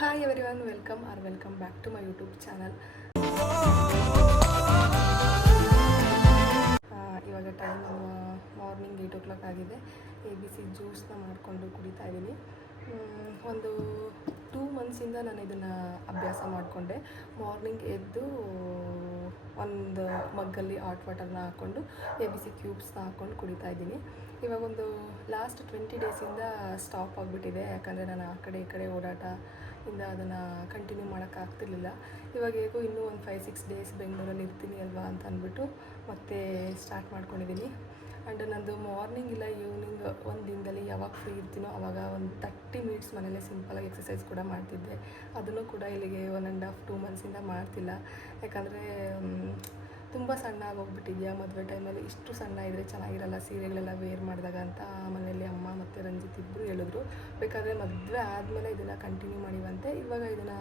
Hi everyone welcome or welcome back to my YouTube channel ಇವಾಗ time morning eight o'clock ಆಗಿದೆ. A B C ಜ್ಯೂಸ್ನ ಮಾಡಿಕೊಂಡು ಕುಡಿತಾ ಇದ್ದೀನಿ ಒಂದು ಟೂ ಮಂತ್ಸಿಂದ ನಾನು ಇದನ್ನು ಅಭ್ಯಾಸ ಮಾಡಿಕೊಂಡೆ. ಮಾರ್ನಿಂಗ್ ಎದ್ದು ಒಂದು ಮಗ್ಗಲ್ಲಿ ಹಾಟ್ ವಾಟರ್ನ ಹಾಕ್ಕೊಂಡು ಎ ಬಿ ಸಿ ಕ್ಯೂಬ್ಸ್ನ ಹಾಕ್ಕೊಂಡು ಕುಡಿತಾ ಇದ್ದೀನಿ ಇವಾಗ ಒಂದು ಲಾಸ್ಟ್ ಟ್ವೆಂಟಿ ಡೇಸಿಂದ ಸ್ಟಾಪ್ ಆಗಿಬಿಟ್ಟಿದೆ. ಯಾಕಂದರೆ ನಾನು ಆ ಕಡೆ ಈ ಕಡೆ ಓಡಾಟ ಇಂದ ಅದನ್ನು ಕಂಟಿನ್ಯೂ ಮಾಡೋಕ್ಕಾಗ್ತಿರ್ಲಿಲ್ಲ. ಇವಾಗ ಹೇಗೋ ಇನ್ನೂ ಒಂದು ಫೈವ್ ಸಿಕ್ಸ್ ಡೇಸ್ ಬೆಂಗಳೂರಲ್ಲಿ ಇರ್ತೀನಿ ಅಲ್ವಾ ಅಂತ ಅಂದ್ಬಿಟ್ಟು ಮತ್ತೆ ಸ್ಟಾರ್ಟ್ ಮಾಡ್ಕೊಂಡಿದ್ದೀನಿ ಆ್ಯಂಡ್ ನಂದು ಮಾರ್ನಿಂಗ್ ಇಲ್ಲ ಈವ್ನಿಂಗ್ ಒಂದು ದಿನದಲ್ಲಿ ಯಾವಾಗ ಫ್ರೀ ಇರ್ತೀನೋ ಆವಾಗ ಒಂದು ತರ್ಟಿ ಮಿನಿಟ್ಸ್ ಮನೇಲೆ ಸಿಂಪಲಾಗಿ ಎಕ್ಸಸೈಸ್ ಕೂಡ ಮಾಡ್ತಿದ್ದೆ. ಅದನ್ನು ಕೂಡ ಇಲ್ಲಿಗೆ ಒನ್ ಆ್ಯಂಡ್ ಹಾಫ್ ಟೂ ಮಂತ್ಸಿಂದ ಮಾಡ್ತಿಲ್ಲ. ಯಾಕಂದರೆ ತುಂಬ ಸಣ್ಣ ಆಗೋಗ್ಬಿಟ್ಟಿದ್ಯಾ ಮದುವೆ ಟೈಮಲ್ಲಿ? ಇಷ್ಟು ಸಣ್ಣ ಇದ್ದರೆ ಚೆನ್ನಾಗಿರಲ್ಲ, ಸೀರೆಗಳೆಲ್ಲ ವೇರ್ ಮಾಡಿದಾಗ ಅಂತ ಮನೆಯಲ್ಲಿ ಅಮ್ಮ ಮತ್ತು ರಂಜಿತ್ ಇಬ್ಬರು ಹೇಳಿದ್ರು. ಬೇಕಾದರೆ ಮದುವೆ ಆದಮೇಲೆ ಇದನ್ನು ಕಂಟಿನ್ಯೂ ಮಾಡಿವಂತೆ. ಇವಾಗ ಇದನ್ನು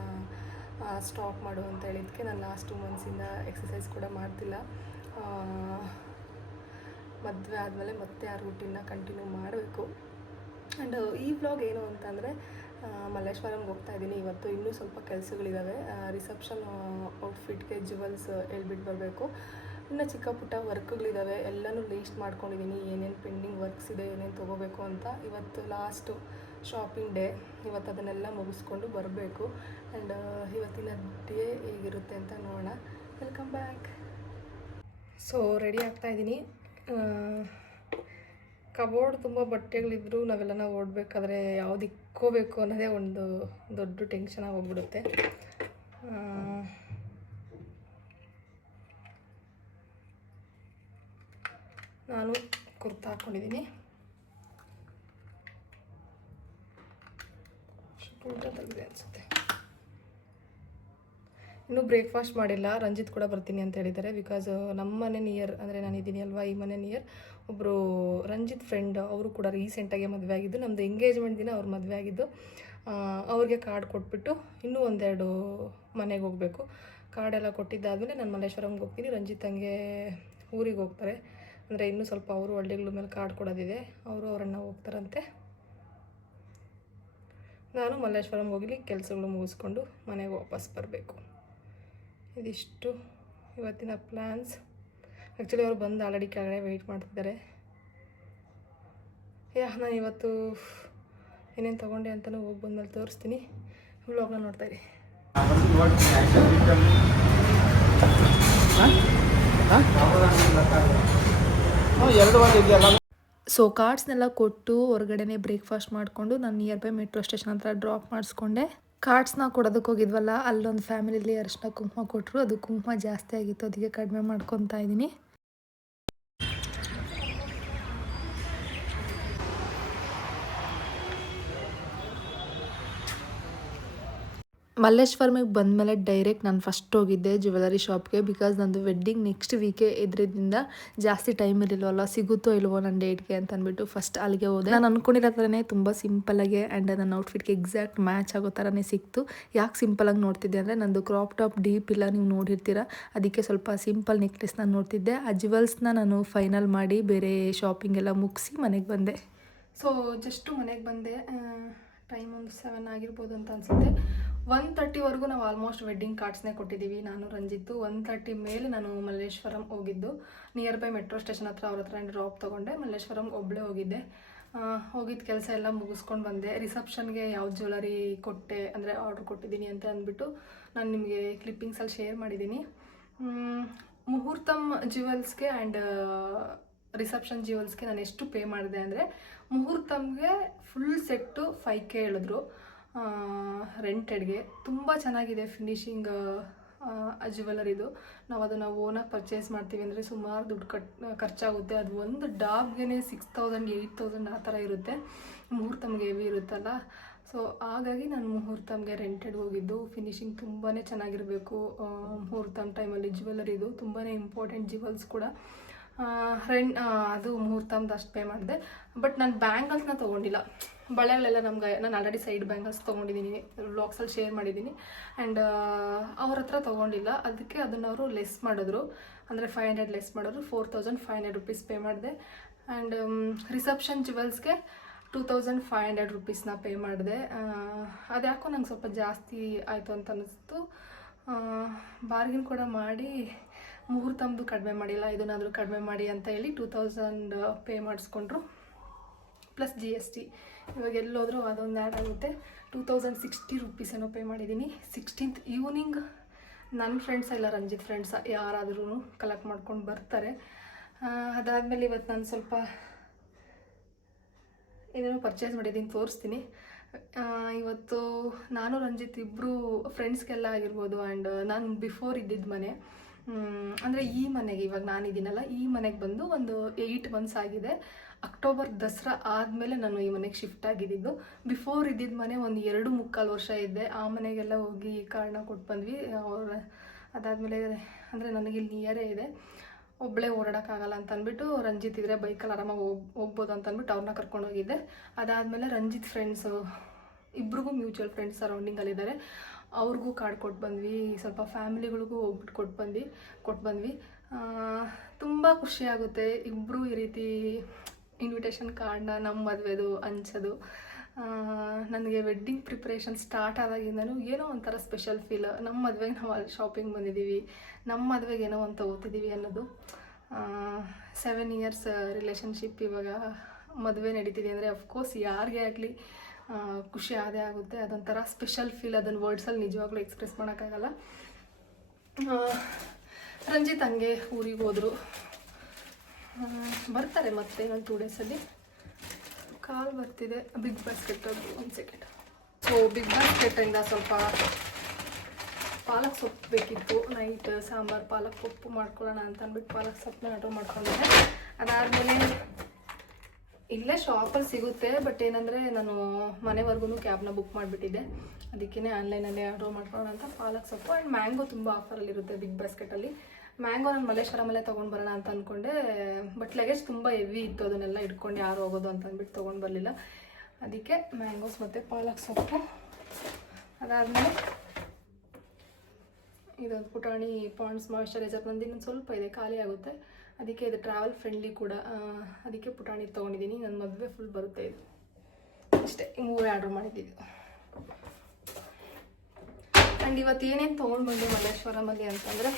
ಸ್ಟಾಪ್ ಮಾಡು ಅಂತ ಹೇಳಿದ್ದಕ್ಕೆ ನಾನು ಲಾಸ್ಟ್ ಟೂ ಮಂತ್ಸಿಂದ ಎಕ್ಸಸೈಸ್ ಕೂಡ ಮಾಡ್ತಿಲ್ಲ. ಮದುವೆ ಆದಮೇಲೆ ಮತ್ತೆ ಆ ರೂಟೀನ್ನ ಕಂಟಿನ್ಯೂ ಮಾಡಬೇಕು. ಆ್ಯಂಡ್ ಈ ವ್ಲಾಗ್ ಏನು ಅಂತಂದರೆ ಮಲ್ಲೇಶ್ವರಂಗೆ ಹೋಗ್ತಾ ಇದ್ದೀನಿ. ಇವತ್ತು ಇನ್ನೂ ಸ್ವಲ್ಪ ಕೆಲಸಗಳಿದ್ದಾವೆ ರಿಸೆಪ್ಷನ್ ಔಟ್ಫಿಟ್ಗೆ ಜುವೆಲ್ಸ್ ಹೇಳ್ಬಿಟ್ಟು ಬರಬೇಕು. ಇನ್ನು ಚಿಕ್ಕ ಪುಟ್ಟ ವರ್ಕ್ಗಳಿದ್ದಾವೆ ಎಲ್ಲನೂ ಲೀಸ್ಟ್ ಮಾಡ್ಕೊಂಡಿದ್ದೀನಿ ಏನೇನು ಪೆಂಡಿಂಗ್ ವರ್ಕ್ಸ್ ಇದೆ, ಏನೇನು ತೊಗೋಬೇಕು ಅಂತ. ಇವತ್ತು ಲಾಸ್ಟು ಶಾಪಿಂಗ್ ಡೇ ಇವತ್ತು ಅದನ್ನೆಲ್ಲ ಮುಗಿಸ್ಕೊಂಡು ಬರಬೇಕು. ಆ್ಯಂಡ್ ಇವತ್ತಿನ ಡೇ ಹೇಗಿರುತ್ತೆ ಅಂತ ನೋಡೋಣ. ವೆಲ್ಕಮ್ ಬ್ಯಾಕ್ ಸೊ ರೆಡಿ ಆಗ್ತಾ ಇದ್ದೀನಿ. ಕಬೋರ್ಡ್ ತುಂಬ ಬಟ್ಟೆಗಳಿದ್ರು ನಾವೆಲ್ಲ ನಾವು ಓಡಬೇಕಾದ್ರೆ ಯಾವ್ದು ಇಕ್ಕೋಬೇಕು ಅನ್ನೋದೇ ಒಂದು ದೊಡ್ಡ ಟೆನ್ಷನ್ ಆಗೋಗ್ಬಿಡುತ್ತೆ. ನಾನು ಕುರ್ತಾ ಹಾಕ್ಕೊಂಡಿದ್ದೀನಿ ತೆಗೆದೆ ಅನಿಸುತ್ತೆ. ಇನ್ನೂ ಬ್ರೇಕ್ಫಾಸ್ಟ್ ಮಾಡಿಲ್ಲ. ರಂಜಿತ್ ಕೂಡ ಬರ್ತೀನಿ ಅಂತ ಹೇಳಿದ್ದಾರೆ ಬಿಕಾಸ್ ನಮ್ಮ ಮನೆ ನಿಯರ್ ಅಂದರೆ ನಾನು ಇದ್ದೀನಿ ಅಲ್ವಾ, ಈ ಮನೆ ನಿಯರ್ ಒಬ್ಬರು ರಂಜಿತ್ ಫ್ರೆಂಡ್ ಅವರು ಕೂಡ ರೀಸೆಂಟಾಗಿ ಮದುವೆ ಆಗಿದ್ದು ನಮ್ಮದು ಎಂಗೇಜ್ಮೆಂಟ್ ದಿನ ಅವ್ರು ಮದುವೆ ಆಗಿದ್ದು ಅವ್ರಿಗೆ ಕಾರ್ಡ್ ಕೊಟ್ಬಿಟ್ಟು ಇನ್ನೂ ಒಂದೆರಡು ಮನೆಗೆ ಹೋಗಬೇಕು. ಕಾರ್ಡೆಲ್ಲ ಕೊಟ್ಟಿದ್ದಾದಮೇಲೆ ನಾನು ಮಲ್ಲೇಶ್ವರಂಗೆ ಹೋಗ್ತೀನಿ. ರಂಜಿತ್ ಹಂಗೆ ಊರಿಗೆ ಹೋಗ್ತಾರೆ. ಅಂದರೆ ಇನ್ನೂ ಸ್ವಲ್ಪ ಅವರು ಹಳ್ಳಿಗಳ ಮೇಲೆ ಕಾರ್ಡ್ ಕೊಡೋದಿದೆ. ಅವರು ಅವರನ್ನು ಹೋಗ್ತಾರಂತೆ. ನಾನು ಮಲ್ಲೇಶ್ವರಂ ಹೋಗಲಿ ಕೆಲಸಗಳು ಮುಗಿಸ್ಕೊಂಡು ಮನೆಗೆ ವಾಪಸ್ ಬರಬೇಕು. ಇದಿಷ್ಟು ಇವತ್ತಿನ ಪ್ಲ್ಯಾನ್ಸ್ ಆ್ಯಕ್ಚುಲಿ ಅವರು ಬಂದು ಆಲ್ರೆಡಿ ಕೆಳಗಡೆ ವೆಯ್ಟ್ ಮಾಡ್ತಿದ್ದಾರೆ. ಯಾ, ನಾನು ಇವತ್ತು ಏನೇನು ತೊಗೊಂಡೆ ಅಂತಲೂ ಹೋಗಿ ಬಂದಮೇಲೆ ತೋರಿಸ್ತೀನಿ. ವ್ಲಾಗ್ನ ನೋಡ್ತಾ ಇದೆಯಲ್ಲ ಸೊ ಕಾರ್ಡ್ಸ್ನೆಲ್ಲ ಕೊಟ್ಟು ಹೊರಗಡೆನೆ ಬ್ರೇಕ್ಫಾಸ್ಟ್ ಮಾಡಿಕೊಂಡು ನಾನು ನಿಯರ್ ಬೈ ಮೆಟ್ರೋ ಸ್ಟೇಷನ್ ಹತ್ರ ಡ್ರಾಪ್ ಮಾಡಿಸ್ಕೊಂಡೆ. ಕಾರ್ಡ್ಸ್ನ ಕೊಡೋದಕ್ಕೆ ಹೋಗಿದ್ವಲ್ಲ, ಅಲ್ಲೊಂದು ಫ್ಯಾಮಿಲಿಲಿ ಅರಿಶಿನ ಕುಂಕುಮ ಕೊಟ್ಟರು ಅದು ಕುಂಕುಮ ಜಾಸ್ತಿ ಆಗಿತ್ತು, ಅದಕ್ಕೆ ಕಡಿಮೆ ಮಾಡ್ಕೊತಾ ಇದ್ದೀನಿ. ಮಲ್ಲೇಶ್ವರಮಿಗೆ ಬಂದಮೇಲೆ ಡೈರೆಕ್ಟ್ ನಾನು ಫಸ್ಟ್ ಹೋಗಿದ್ದೆ ಜ್ಯುವೆಲರಿ ಶಾಪ್ಗೆ ಬಿಕಾಸ್ ನಂದು ವೆಡ್ಡಿಂಗ್ ನೆಕ್ಸ್ಟ್ ವೀಕೆ ಇದ್ರಿಂದ ಜಾಸ್ತಿ ಟೈಮ್ ಇರಲಿಲ್ವಲ್ಲ, ಸಿಗುತ್ತೋ ಇಲ್ವೋ ನನ್ನ ಡೇಟ್ಗೆ ಅಂತ ಅಂದ್ಬಿಟ್ಟು ಫಸ್ಟ್ ಅಲ್ಲಿಗೆ ಹೋದೆ. ನಾನು ಅಂದ್ಕೊಂಡಿರೋ ಥರನೇ ತುಂಬ ಸಿಂಪಲಾಗೆ ಆ್ಯಂಡ್ ನನ್ನ ಔಟ್ಫಿಟ್ಗೆ ಎಕ್ಸಾಕ್ಟ್ ಮ್ಯಾಚ್ ಆಗೋ ಥರನೇ ಸಿಕ್ತು. ಯಾಕೆ ಸಿಂಪಲಾಗಿ ನೋಡ್ತಿದ್ದೆ ಅಂದರೆ ನಂದು ಕ್ರಾಪ್ ಟಾಪ್ ಡೀಪ್ ಇಲ್ಲ, ನೀವು ನೋಡಿರ್ತೀರ. ಅದಕ್ಕೆ ಸ್ವಲ್ಪ ಸಿಂಪಲ್ ನೆಕ್ಲೆಸ್ನ ನೋಡ್ತಿದ್ದೆ. ಆ ಜ್ಯುವೆಲ್ಸ್ನ ನಾನು ಫೈನಲ್ ಮಾಡಿ ಬೇರೆ ಶಾಪಿಂಗ್ ಎಲ್ಲ ಮುಗಿಸಿ ಮನೆಗೆ ಬಂದೆ. ಸೊ ಜಸ್ಟು ಮನೆಗೆ ಬಂದೆ. ಟೈಮ್ ಒಂದು ಸೆವೆನ್ ಆಗಿರ್ಬೋದು ಅಂತ ಅನಿಸುತ್ತೆ. ಒನ್ ತರ್ಟಿವರೆಗೂ ನಾವು ಆಲ್ಮೋಸ್ಟ್ ವೆಡ್ಡಿಂಗ್ ಕಾರ್ಡ್ಸ್ನೇ ಕೊಟ್ಟಿದ್ದೀವಿ. ನಾನು ರಂಜಿತ್ತು ಒನ್ ತರ್ಟಿ ಮೇಲೆ ನಾನು ಮಲ್ಲೇಶ್ವರಂ ಹೋಗಿದ್ದು. ನಿಯರ್ ಬೈ ಮೆಟ್ರೋ ಸ್ಟೇಷನ್ ಹತ್ರ ಅವ್ರ ಹತ್ರ ಡ್ರಾಪ್ ತೊಗೊಂಡೆ. ಮಲ್ಲೇಶ್ವರಂ ಒಬ್ಬಳೇ ಹೋಗಿದ್ದೆ. ಹೋಗಿದ್ದ ಕೆಲಸ ಎಲ್ಲ ಮುಗಿಸ್ಕೊಂಡು ಬಂದೆ. ರಿಸೆಪ್ಷನ್ಗೆ ಯಾವ ಜ್ಯುವೆಲರಿ ಕೊಟ್ಟೆ, ಅಂದರೆ ಆರ್ಡ್ರ್ ಕೊಟ್ಟಿದ್ದೀನಿ ಅಂತ ಅಂದ್ಬಿಟ್ಟು ನಾನು ನಿಮಗೆ ಕ್ಲಿಪ್ಪಿಂಗ್ಸಲ್ಲಿ ಶೇರ್ ಮಾಡಿದ್ದೀನಿ. ಮುಹೂರ್ತಮ್ ಜ್ಯುವೆಲ್ಸ್ಗೆ ಆ್ಯಂಡ್ ರಿಸೆಪ್ಷನ್ ಜ್ಯುವೆಲ್ಸ್ಗೆ ನಾನು ಎಷ್ಟು ಪೇ ಮಾಡಿದೆ ಅಂದರೆ ಮುಹೂರ್ತಮ್ಗೆ ಫುಲ್ ಸೆಟ್ಟು ಫೈವ್ ಕೆ ಹೇಳಿದ್ರು. ರೆಂಟೆಡ್ಗೆ ತುಂಬ ಚೆನ್ನಾಗಿದೆ ಫಿನಿಶಿಂಗ್ ಜ್ಯುವೆಲರಿದು ನಾವು ಅದನ್ನು ಓನಾಗಿ ಪರ್ಚೇಸ್ ಮಾಡ್ತೀವಿ ಅಂದರೆ ಸುಮಾರು ದುಡ್ಡು ಕಟ್, ಖರ್ಚಾಗುತ್ತೆ. ಅದು ಒಂದು ಡಾಬ್ಗೆ ಸಿಕ್ಸ್ ತೌಸಂಡ್ ಏಯ್ಟ್ ತೌಸಂಡ್ ಆ ಥರ ಇರುತ್ತೆ. ಮುಹೂರ್ತಮ್ಗೆ ಹೆವಿ ಇರುತ್ತಲ್ಲ. ಸೊ ಹಾಗಾಗಿ ನಾನು ಮುಹೂರ್ತಮ್ಗೆ ರೆಂಟೆಡ್ ಹೋಗಿದ್ದು. ಫಿನಿಶಿಂಗ್ ತುಂಬಾ ಚೆನ್ನಾಗಿರಬೇಕು ಮುಹೂರ್ತಮ್ ಟೈಮಲ್ಲಿ ಜ್ಯುವೆಲರಿದು ತುಂಬಾ ಇಂಪಾರ್ಟೆಂಟ್ ಜ್ಯುವೆಲ್ಸ್ ಕೂಡ. ರೆಂಟ್ ಅದು ಮುಹೂರ್ತಮ್ದು ಅಷ್ಟು ಪೇ ಮಾಡಿದೆ. ಬಟ್ ನಾನು ಬ್ಯಾಂಗಲ್ಸ್ನ ತೊಗೊಂಡಿಲ್ಲ. ಬಳೆಗಳೆಲ್ಲ ನಮ್ಗೆ, ನಾನು ಆಲ್ರೆಡಿ ಸೈಡ್ ಬ್ಯಾಂಗಲ್ಸ್ ತೊಗೊಂಡಿದ್ದೀನಿ. ಬ್ಲಾಗ್ಸಲ್ಲಿ ಶೇರ್ ಮಾಡಿದ್ದೀನಿ. ಆ್ಯಂಡ್ ಅವ್ರ ಹತ್ರ ತೊಗೊಂಡಿಲ್ಲ. ಅದಕ್ಕೆ ಅದನ್ನು ಅವರು ಲೆಸ್ ಮಾಡಿದ್ರು. ಅಂದರೆ ಫೈವ್ ಹಂಡ್ರೆಡ್ ಲೆಸ್ ಮಾಡಿದ್ರು. Four thousand five hundred rupees pay ಮಾಡಿದೆ. ಆ್ಯಂಡ್ ರಿಸೆಪ್ಷನ್ ಜುವೆಲ್ಸ್ಗೆ ಟೂ ತೌಸಂಡ್ ಫೈವ್ ಹಂಡ್ರೆಡ್ ರುಪೀಸ್ನ ಪೇ ಮಾಡಿದೆ. ಅದ್ಯಾಕೋ ನಂಗೆ ಸ್ವಲ್ಪ ಜಾಸ್ತಿ ಆಯಿತು ಅಂತ ಅನ್ನಿಸ್ತು. ಬಾರ್ಗಿನ್ ಕೂಡ ಮಾಡಿ ಮುಹೂರ್ತಮ್ದು ಕಡಿಮೆ ಮಾಡಿಲ್ಲ, ಇದನ್ನಾದರೂ ಕಡಿಮೆ ಮಾಡಿ ಅಂತ ಹೇಳಿ ಟೂ ತೌಸಂಡ್ ಪೇ ಮಾಡಿಸ್ಕೊಂಡ್ರು. ಪ್ಲಸ್ ಜಿ ಎಸ್ ಟಿ ಇವಾಗ ಎಲ್ಲೋದ್ರೂ ಅದೊಂದು ಆ್ಯಡ್ ಆಗುತ್ತೆ. ಟೂ ತೌಸಂಡ್ ಸಿಕ್ಸ್ಟಿ ರುಪೀಸ್ ಏನೋ ಪೇ ಮಾಡಿದ್ದೀನಿ ಸಿಕ್ಸ್ಟೀನ್ತ್ ಈವ್ನಿಂಗ್ ನನ್ನ ಫ್ರೆಂಡ್ಸ ಇಲ್ಲ ರಂಜಿತ್ ಫ್ರೆಂಡ್ಸ ಯಾರಾದ್ರೂ ಕಲೆಕ್ಟ್ ಮಾಡ್ಕೊಂಡು ಬರ್ತಾರೆ. ಅದಾದಮೇಲೆ ಇವತ್ತು ನಾನು ಸ್ವಲ್ಪ ಏನೇನೋ ಪರ್ಚೇಸ್ ಮಾಡಿದ್ದೀನಿ ತೋರಿಸ್ತೀನಿ. ಇವತ್ತು ನಾನು, ರಂಜಿತ್ ಇಬ್ಬರು ಫ್ರೆಂಡ್ಸ್ಗೆಲ್ಲ ಆಗಿರ್ಬೋದು ಆ್ಯಂಡ್ ನಾನು ಬಿಫೋರ್ ಇದ್ದಿದ್ದ ಮನೆ. ಅಂದರೆ ಈ ಮನೆಗೆ, ಇವಾಗ ನಾನಿದ್ದೀನಲ್ಲ, ಈ ಮನೆಗೆ ಬಂದು ಒಂದು ಏಯ್ಟ್ ಮಂತ್ಸ್ ಆಗಿದೆ. ಅಕ್ಟೋಬರ್ ದಸರಾ ಆದಮೇಲೆ ನಾನು ಈ ಮನೆಗೆ ಶಿಫ್ಟ್ ಆಗಿದ್ದಿದ್ದು ಬಿಫೋರ್ ಇದ್ದಿದ್ದ ಮನೆ ಒಂದು ಎರಡು ಮುಕ್ಕಾಲು ವರ್ಷ ಇದ್ದೆ. ಆ ಮನೆಗೆಲ್ಲ ಹೋಗಿ ಕಾರಣ ಕೊಟ್ಟು ಬಂದ್ವಿ. ಅವ್ರ, ಅದಾದಮೇಲೆ ಅಂದರೆ ನನಗೆ ಇಲ್ಲಿ ನಿಯರೇ ಇದೆ. ಒಬ್ಬಳೇ ಓಡಾಡೋಕ್ಕಾಗಲ್ಲ ಅಂತ ಅಂದ್ಬಿಟ್ಟು ರಂಜಿತ್ ಇದ್ರೆ ಬೈಕಲ್ಲಿ ಆರಾಮಾಗಿ ಹೋಗ್, ಹೋಗ್ಬೋದು ಅಂತ ಅಂದ್ಬಿಟ್ಟು ಅವ್ರನ್ನ ಕರ್ಕೊಂಡು ಹೋಗಿದ್ದೆ. ಅದಾದಮೇಲೆ ರಂಜಿತ್ ಫ್ರೆಂಡ್ಸು ಇಬ್ರಿಗೂ ಮ್ಯೂಚುವಲ್ ಫ್ರೆಂಡ್ಸ್ ಸರೌಂಡಿಂಗಲ್ಲಿದ್ದಾರೆ ಅವ್ರಿಗೂ ಕಾರ್ಡ್ ಕೊಟ್ಟು ಬಂದ್ವಿ, ಸ್ವಲ್ಪ ಫ್ಯಾಮಿಲಿಗಳಿಗೂ ಹೋಗ್ಬಿಟ್ಟು ಕೊಟ್ಟು ಬಂದ್ವಿ ಕೊಟ್ಟು ಬಂದ್ವಿ. ತುಂಬ ಖುಷಿಯಾಗುತ್ತೆ ಇಬ್ಬರು ಈ ರೀತಿ ಇನ್ವಿಟೇಷನ್ ಕಾರ್ಡ್ನ ನಮ್ಮ ಮದುವೆದು ಹಂಚೋದು ನನಗೆ ವೆಡ್ಡಿಂಗ್ ಪ್ರಿಪ್ರೇಷನ್ ಸ್ಟಾರ್ಟ್ ಆದಾಗಿಂದನೂ ಏನೋ ಒಂಥರ ಸ್ಪೆಷಲ್ ಫೀಲ್ ನಮ್ಮ ಮದುವೆಗೆ ನಾವು ಅಲ್ಲಿ ಶಾಪಿಂಗ್ ಬಂದಿದ್ದೀವಿ ನಮ್ಮ ಮದುವೆಗೆ ಏನೋ ಒಂದು ಓದ್ತಿದ್ದೀವಿ ಅನ್ನೋದು. ಸೆವೆನ್ ಇಯರ್ಸ್ ರಿಲೇಷನ್ಶಿಪ್ ಇವಾಗ ಮದುವೆ ನಡೀತಿದೆ ಅಂದರೆ ಅಫ್ಕೋರ್ಸ್ ಯಾರಿಗೆ ಆಗಲಿ ಖುಷಿ ಆದೇ ಆಗುತ್ತೆ. ಅದೊಂಥರ ಸ್ಪೆಷಲ್ ಫೀಲ್ ಅದನ್ನು ವರ್ಡ್ಸಲ್ಲಿ ನಿಜವಾಗ್ಲೂ ಎಕ್ಸ್ಪ್ರೆಸ್ ಮಾಡೋಕ್ಕಾಗಲ್ಲ. ರಂಜಿತ್ ಹಂಗೆ ಊರಿಗೆ ಹೋದರು. ಬರ್ತಾರೆ ಮತ್ತೆ ಒಂದು ಟೂ ಡೇಸಲ್ಲಿ ಕಾಲ್ ಬರ್ತಿದೆ. ಬಿಗ್ ಬಾಸ್ಕೆಟ್ ಅದು ಒಂದು ಸೆಕೆಂಡ್ ಸೊ ಬಿಗ್ ಬಾಸ್ಕೆಟಿಂದ ಸ್ವಲ್ಪ ಪಾಲಕ್ ಸೊಪ್ಪು ಬೇಕಿತ್ತು. ನೈಟ್ ಸಾಂಬಾರು, ಪಾಲಕ್ ಸೊಪ್ಪು ಮಾಡ್ಕೊಳ್ಳೋಣ ಅಂತ ಅಂದ್ಬಿಟ್ಟು ಪಾಲಕ್ ಸೊಪ್ಪನ್ನ ಆರ್ಡ್ರ್ ಮಾಡ್ಕೊಂಡಿದ್ದೆ. ಅದಾದಮೇಲೆ ಇಲ್ಲೇ ಶಾಪಲ್ಲಿ ಸಿಗುತ್ತೆ ಬಟ್ ಏನಂದರೆ ನಾನು ಮನೆವರೆಗೂ ಕ್ಯಾಬ್ನ ಬುಕ್ ಮಾಡಿಬಿಟ್ಟಿದ್ದೆ. ಅದಕ್ಕೇ ಆನ್ಲೈನಲ್ಲಿ ಆರ್ಡರ್ ಮಾಡ್ಕೊಳ್ಳೋಣ ಅಂತ ಪಾಲಕ್ ಸೊಪ್ಪು ಆ್ಯಂಡ್ ಮ್ಯಾಂಗೋ ತುಂಬ ಆಫರಲ್ಲಿರುತ್ತೆ ಬಿಗ್ ಬಾಸ್ಕೆಟಲ್ಲಿ ಮ್ಯಾಂಗೋ ನಾನು ಮಲ್ಲೇಶ್ವರಮಲ್ಲೇ ತೊಗೊಂಡು ಬರೋಣ ಅಂತ ಅಂದ್ಕೊಂಡೆ ಬಟ್ ಲಗೇಜ್ ತುಂಬ ಹೆವಿ ಇತ್ತು, ಅದನ್ನೆಲ್ಲ ಇಟ್ಕೊಂಡು ಯಾರು ಹೋಗೋದು ಅಂತ ಅಂದ್ಬಿಟ್ಟು ತೊಗೊಂಡು ಬರಲಿಲ್ಲ. ಅದಕ್ಕೆ ಮ್ಯಾಂಗೋಸ್ ಮತ್ತು ಪಾಲಕ್ ಸೊಪ್ಪು. ಅದಾದಮೇಲೆ ಇದೊಂದು ಪುಟಾಣಿ ಪಾಂಡ್ಸ್ ಮಾಯಿಶ್ಚರೈಸರ್ ನಂದು ಇನ್ನೊಂದು ಸ್ವಲ್ಪ ಇದೆ, ಖಾಲಿ ಆಗುತ್ತೆ. ಅದಕ್ಕೆ ಇದು ಟ್ರಾವೆಲ್ ಫ್ರೆಂಡ್ಲಿ ಕೂಡ ಅದಕ್ಕೆ ಪುಟಾಣಿ ತೊಗೊಂಡಿದ್ದೀನಿ ನನ್ನ ಮದುವೆ ಫುಲ್ ಬರುತ್ತೆ ಇದು. ಅಷ್ಟೇ ಮೂವೇ ಆರ್ಡ್ರ್ ಮಾಡಿದ್ದೀವಿ. ಆ್ಯಂಡ್ ಇವತ್ತು ಏನೇನು ತೊಗೊಂಡು ಬಂದೆ ಮಲ್ಲೇಶ್ವರಮಲ್ಲಿ ಅಂತಂದರೆ,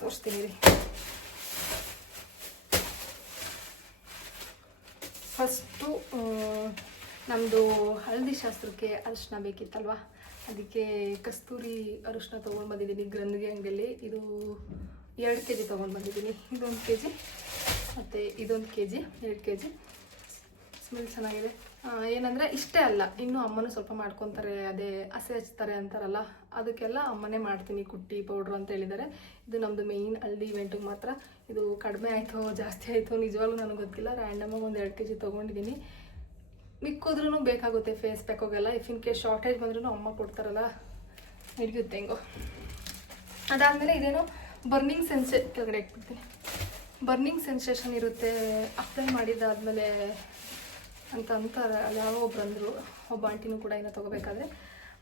ತೋರಿಸ್ತೀನಿ ರೀ. ಫಸ್ಟು ನಮ್ಮದು ಹಳದಿ ಶಾಸ್ತ್ರಕ್ಕೆ ಅರಿಶಿನ ಬೇಕಿತ್ತಲ್ವಾ? ಅದಕ್ಕೆ ಕಸ್ತೂರಿ ಅರಿಶಿನ ತೊಗೊಂಡು ಬಂದಿದ್ದೀನಿ ಗ್ರಂಥಿಗೆ ಅಂಗಡಿಯಲ್ಲಿ. ಇದು ಎರಡು ಕೆ ಜಿ ತೊಗೊಂಡು ಬಂದಿದ್ದೀನಿ. ಇದೊಂದು ಕೆ ಜಿ ಮತ್ತು ಇದೊಂದು ಕೆ ಜಿ ಎರಡು ಕೆ ಜಿ ಸ್ಮೆಲ್ ಚೆನ್ನಾಗಿದೆ ಏನಂದರೆ ಇಷ್ಟೇ ಅಲ್ಲ. ಇನ್ನೂ ಅಮ್ಮನೂ ಸ್ವಲ್ಪ ಮಾಡ್ಕೊತಾರೆ, ಅದೇ ಹಸೆ ಹಚ್ತಾರೆ ಅಂತಾರಲ್ಲ, ಅದಕ್ಕೆಲ್ಲ ಅಮ್ಮನೇ ಮಾಡ್ತೀನಿ, ಕುಟ್ಟಿ ಪೌಡ್ರು ಅಂತ ಹೇಳಿದ್ದಾರೆ. ಇದು ನಮ್ಮದು ಮೇಯ್ನ್ ಹಳ್ಳಿ ಇವೆಂಟಿಗೆ ಮಾತ್ರ. ಇದು ಕಡಿಮೆ ಆಯಿತು, ಜಾಸ್ತಿ ಆಯಿತು ನಿಜವಾಗ್ಲೂ ನನಗೆ ಗೊತ್ತಿಲ್ಲ. ರ್ಯಾಂಡಮಾಗಿ ಒಂದು ಎರಡು ಕೆ ಜಿ ತೊಗೊಂಡಿದ್ದೀನಿ. ಮಿಕ್ಕೋದ್ರೂ ಬೇಕಾಗುತ್ತೆ ಫೇಸ್ ಪ್ಯಾಕೋಗೆಲ್ಲ ಇಫ್ ಇನ್ ಕೇಸ್ ಶಾರ್ಟೇಜ್ ಬಂದ್ರೂ ಅಮ್ಮ ಕೊಡ್ತಾರಲ್ಲ, ಹಿಡಿಯುತ್ತೆ ಹೆಂಗೋ. ಅದಾದಮೇಲೆ ಇದೇನೋ ಬರ್ನಿಂಗ್ ಸೆನ್ಸೆ ಕೆಳಗಡೆ ಇಟ್ಬಿಡ್ತೀನಿ. ಬರ್ನಿಂಗ್ ಸೆನ್ಸೇಷನ್ ಇರುತ್ತೆ, ಅಪ್ಲೈ ಮಾಡಿದಾದಮೇಲೆ ಅಂತ ಅಂತಾರೆ. ಯಾರೋ ಒಬ್ರು ಅಂದರು, ಒಬ್ಬ ಆಂಟಿನೂ ಕೂಡ ಏನೋ ತೊಗೋಬೇಕಾದ್ರೆ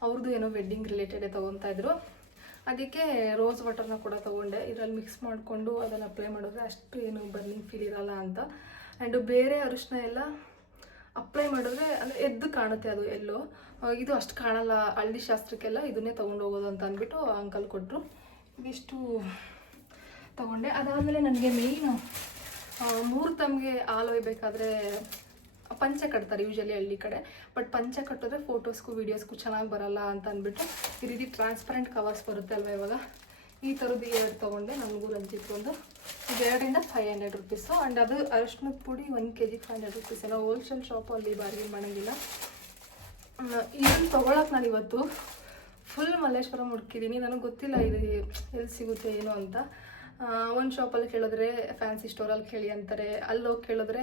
ಅವ್ರದ್ದು ಏನೋ ವೆಡ್ಡಿಂಗ್ ರಿಲೇಟೆಡೇ ತೊಗೊತಾ ಇದ್ರು. ಅದಕ್ಕೆ ರೋಸ್ ವಾಟರ್ನ ಕೂಡ ತೊಗೊಂಡೆ. ಇದರಲ್ಲಿ ಮಿಕ್ಸ್ ಮಾಡಿಕೊಂಡು ಅದನ್ನು ಅಪ್ಲೈ ಮಾಡಿದ್ರೆ ಅಷ್ಟು ಏನು ಬರ್ನಿಂಗ್ ಫೀಲ್ ಇರಲ್ಲ ಅಂತ. ಆ್ಯಂಡ್ ಬೇರೆ ಅರಿಶಿನ ಎಲ್ಲ ಅಪ್ಲೈ ಮಾಡಿದ್ರೆ, ಅಂದರೆ ಎದ್ದು ಕಾಣುತ್ತೆ ಅದು ಎಲ್ಲೋ. ಇದು ಅಷ್ಟು ಕಾಣಲ್ಲ, ಹಳ್ಳಿ ಶಾಸ್ತ್ರಕ್ಕೆಲ್ಲ ಇದನ್ನೇ ತೊಗೊಂಡು ಹೋಗೋದು ಅಂತ ಅಂದ್ಬಿಟ್ಟು ಅಂಕಲ್ ಕೊಟ್ಟರು ಇದಿಷ್ಟು ತಗೊಂಡೆ. ಅದಾದಮೇಲೆ ನನಗೆ ಮೇಯ್ನು ಮೂರು ತಮಗೆ ಹಾಲು ಬೇಕಾದರೆ ಪಂಚೆ ಕಟ್ತಾರೆ ಯೂಶಲಿ ಹಳ್ಳಿ ಕಡೆ. ಬಟ್ ಪಂಚೆ ಕಟ್ಟಿದ್ರೆ ಫೋಟೋಸ್ಗೂ ವೀಡಿಯೋಸ್ಗೂ ಚೆನ್ನಾಗಿ ಬರಲ್ಲ ಅಂತ ಅಂದ್ಬಿಟ್ಟು ಈ ರೀತಿ ಟ್ರಾನ್ಸ್ಪರೆಂಟ್ ಕವರ್ಸ್ ಬರುತ್ತೆ ಅಲ್ವಾ ಇವಾಗ? ಈ ಥರದ್ದು ಎರಡು ತೊಗೊಂಡೆ. ನನಗೂ ರಂಜಿತ್ ಒಂದು ಎರಡರಿಂದ ಫೈವ್ ಹಂಡ್ರೆಡ್ ರುಪೀಸು ಆ್ಯಂಡ್ ಅದು ಅರಿಶಿನದ ಪುಡಿ ಒಂದು K G five hundred rupees ಏನೋ ಹೋಲ್ಸೇಲ್ ಶಾಪಲ್ಲಿ ಬಾರ್ಗೇನ್ ಮಾಡೋಂಗಿಲ್ಲ. ಇದನ್ನು ತೊಗೊಳಕ್ಕೆ ನಾನು ಇವತ್ತು ಫುಲ್ ಮಲ್ಲೇಶ್ವರಂ ಹುಡುಕಿದ್ದೀನಿ ನನಗೆ ಗೊತ್ತಿಲ್ಲ ಇದು ಎಲ್ಲಿ ಸಿಗುತ್ತೆ, ಏನು ಅಂತ. ಒಂದು ಶಾಪಲ್ಲಿ ಕೇಳಿದ್ರೆ ಫ್ಯಾನ್ಸಿ ಸ್ಟೋರಲ್ಲಿ ಕೇಳಿ ಅಂತಾರೆ. ಅಲ್ಲಿ ಹೋಗಿ ಕೇಳಿದ್ರೆ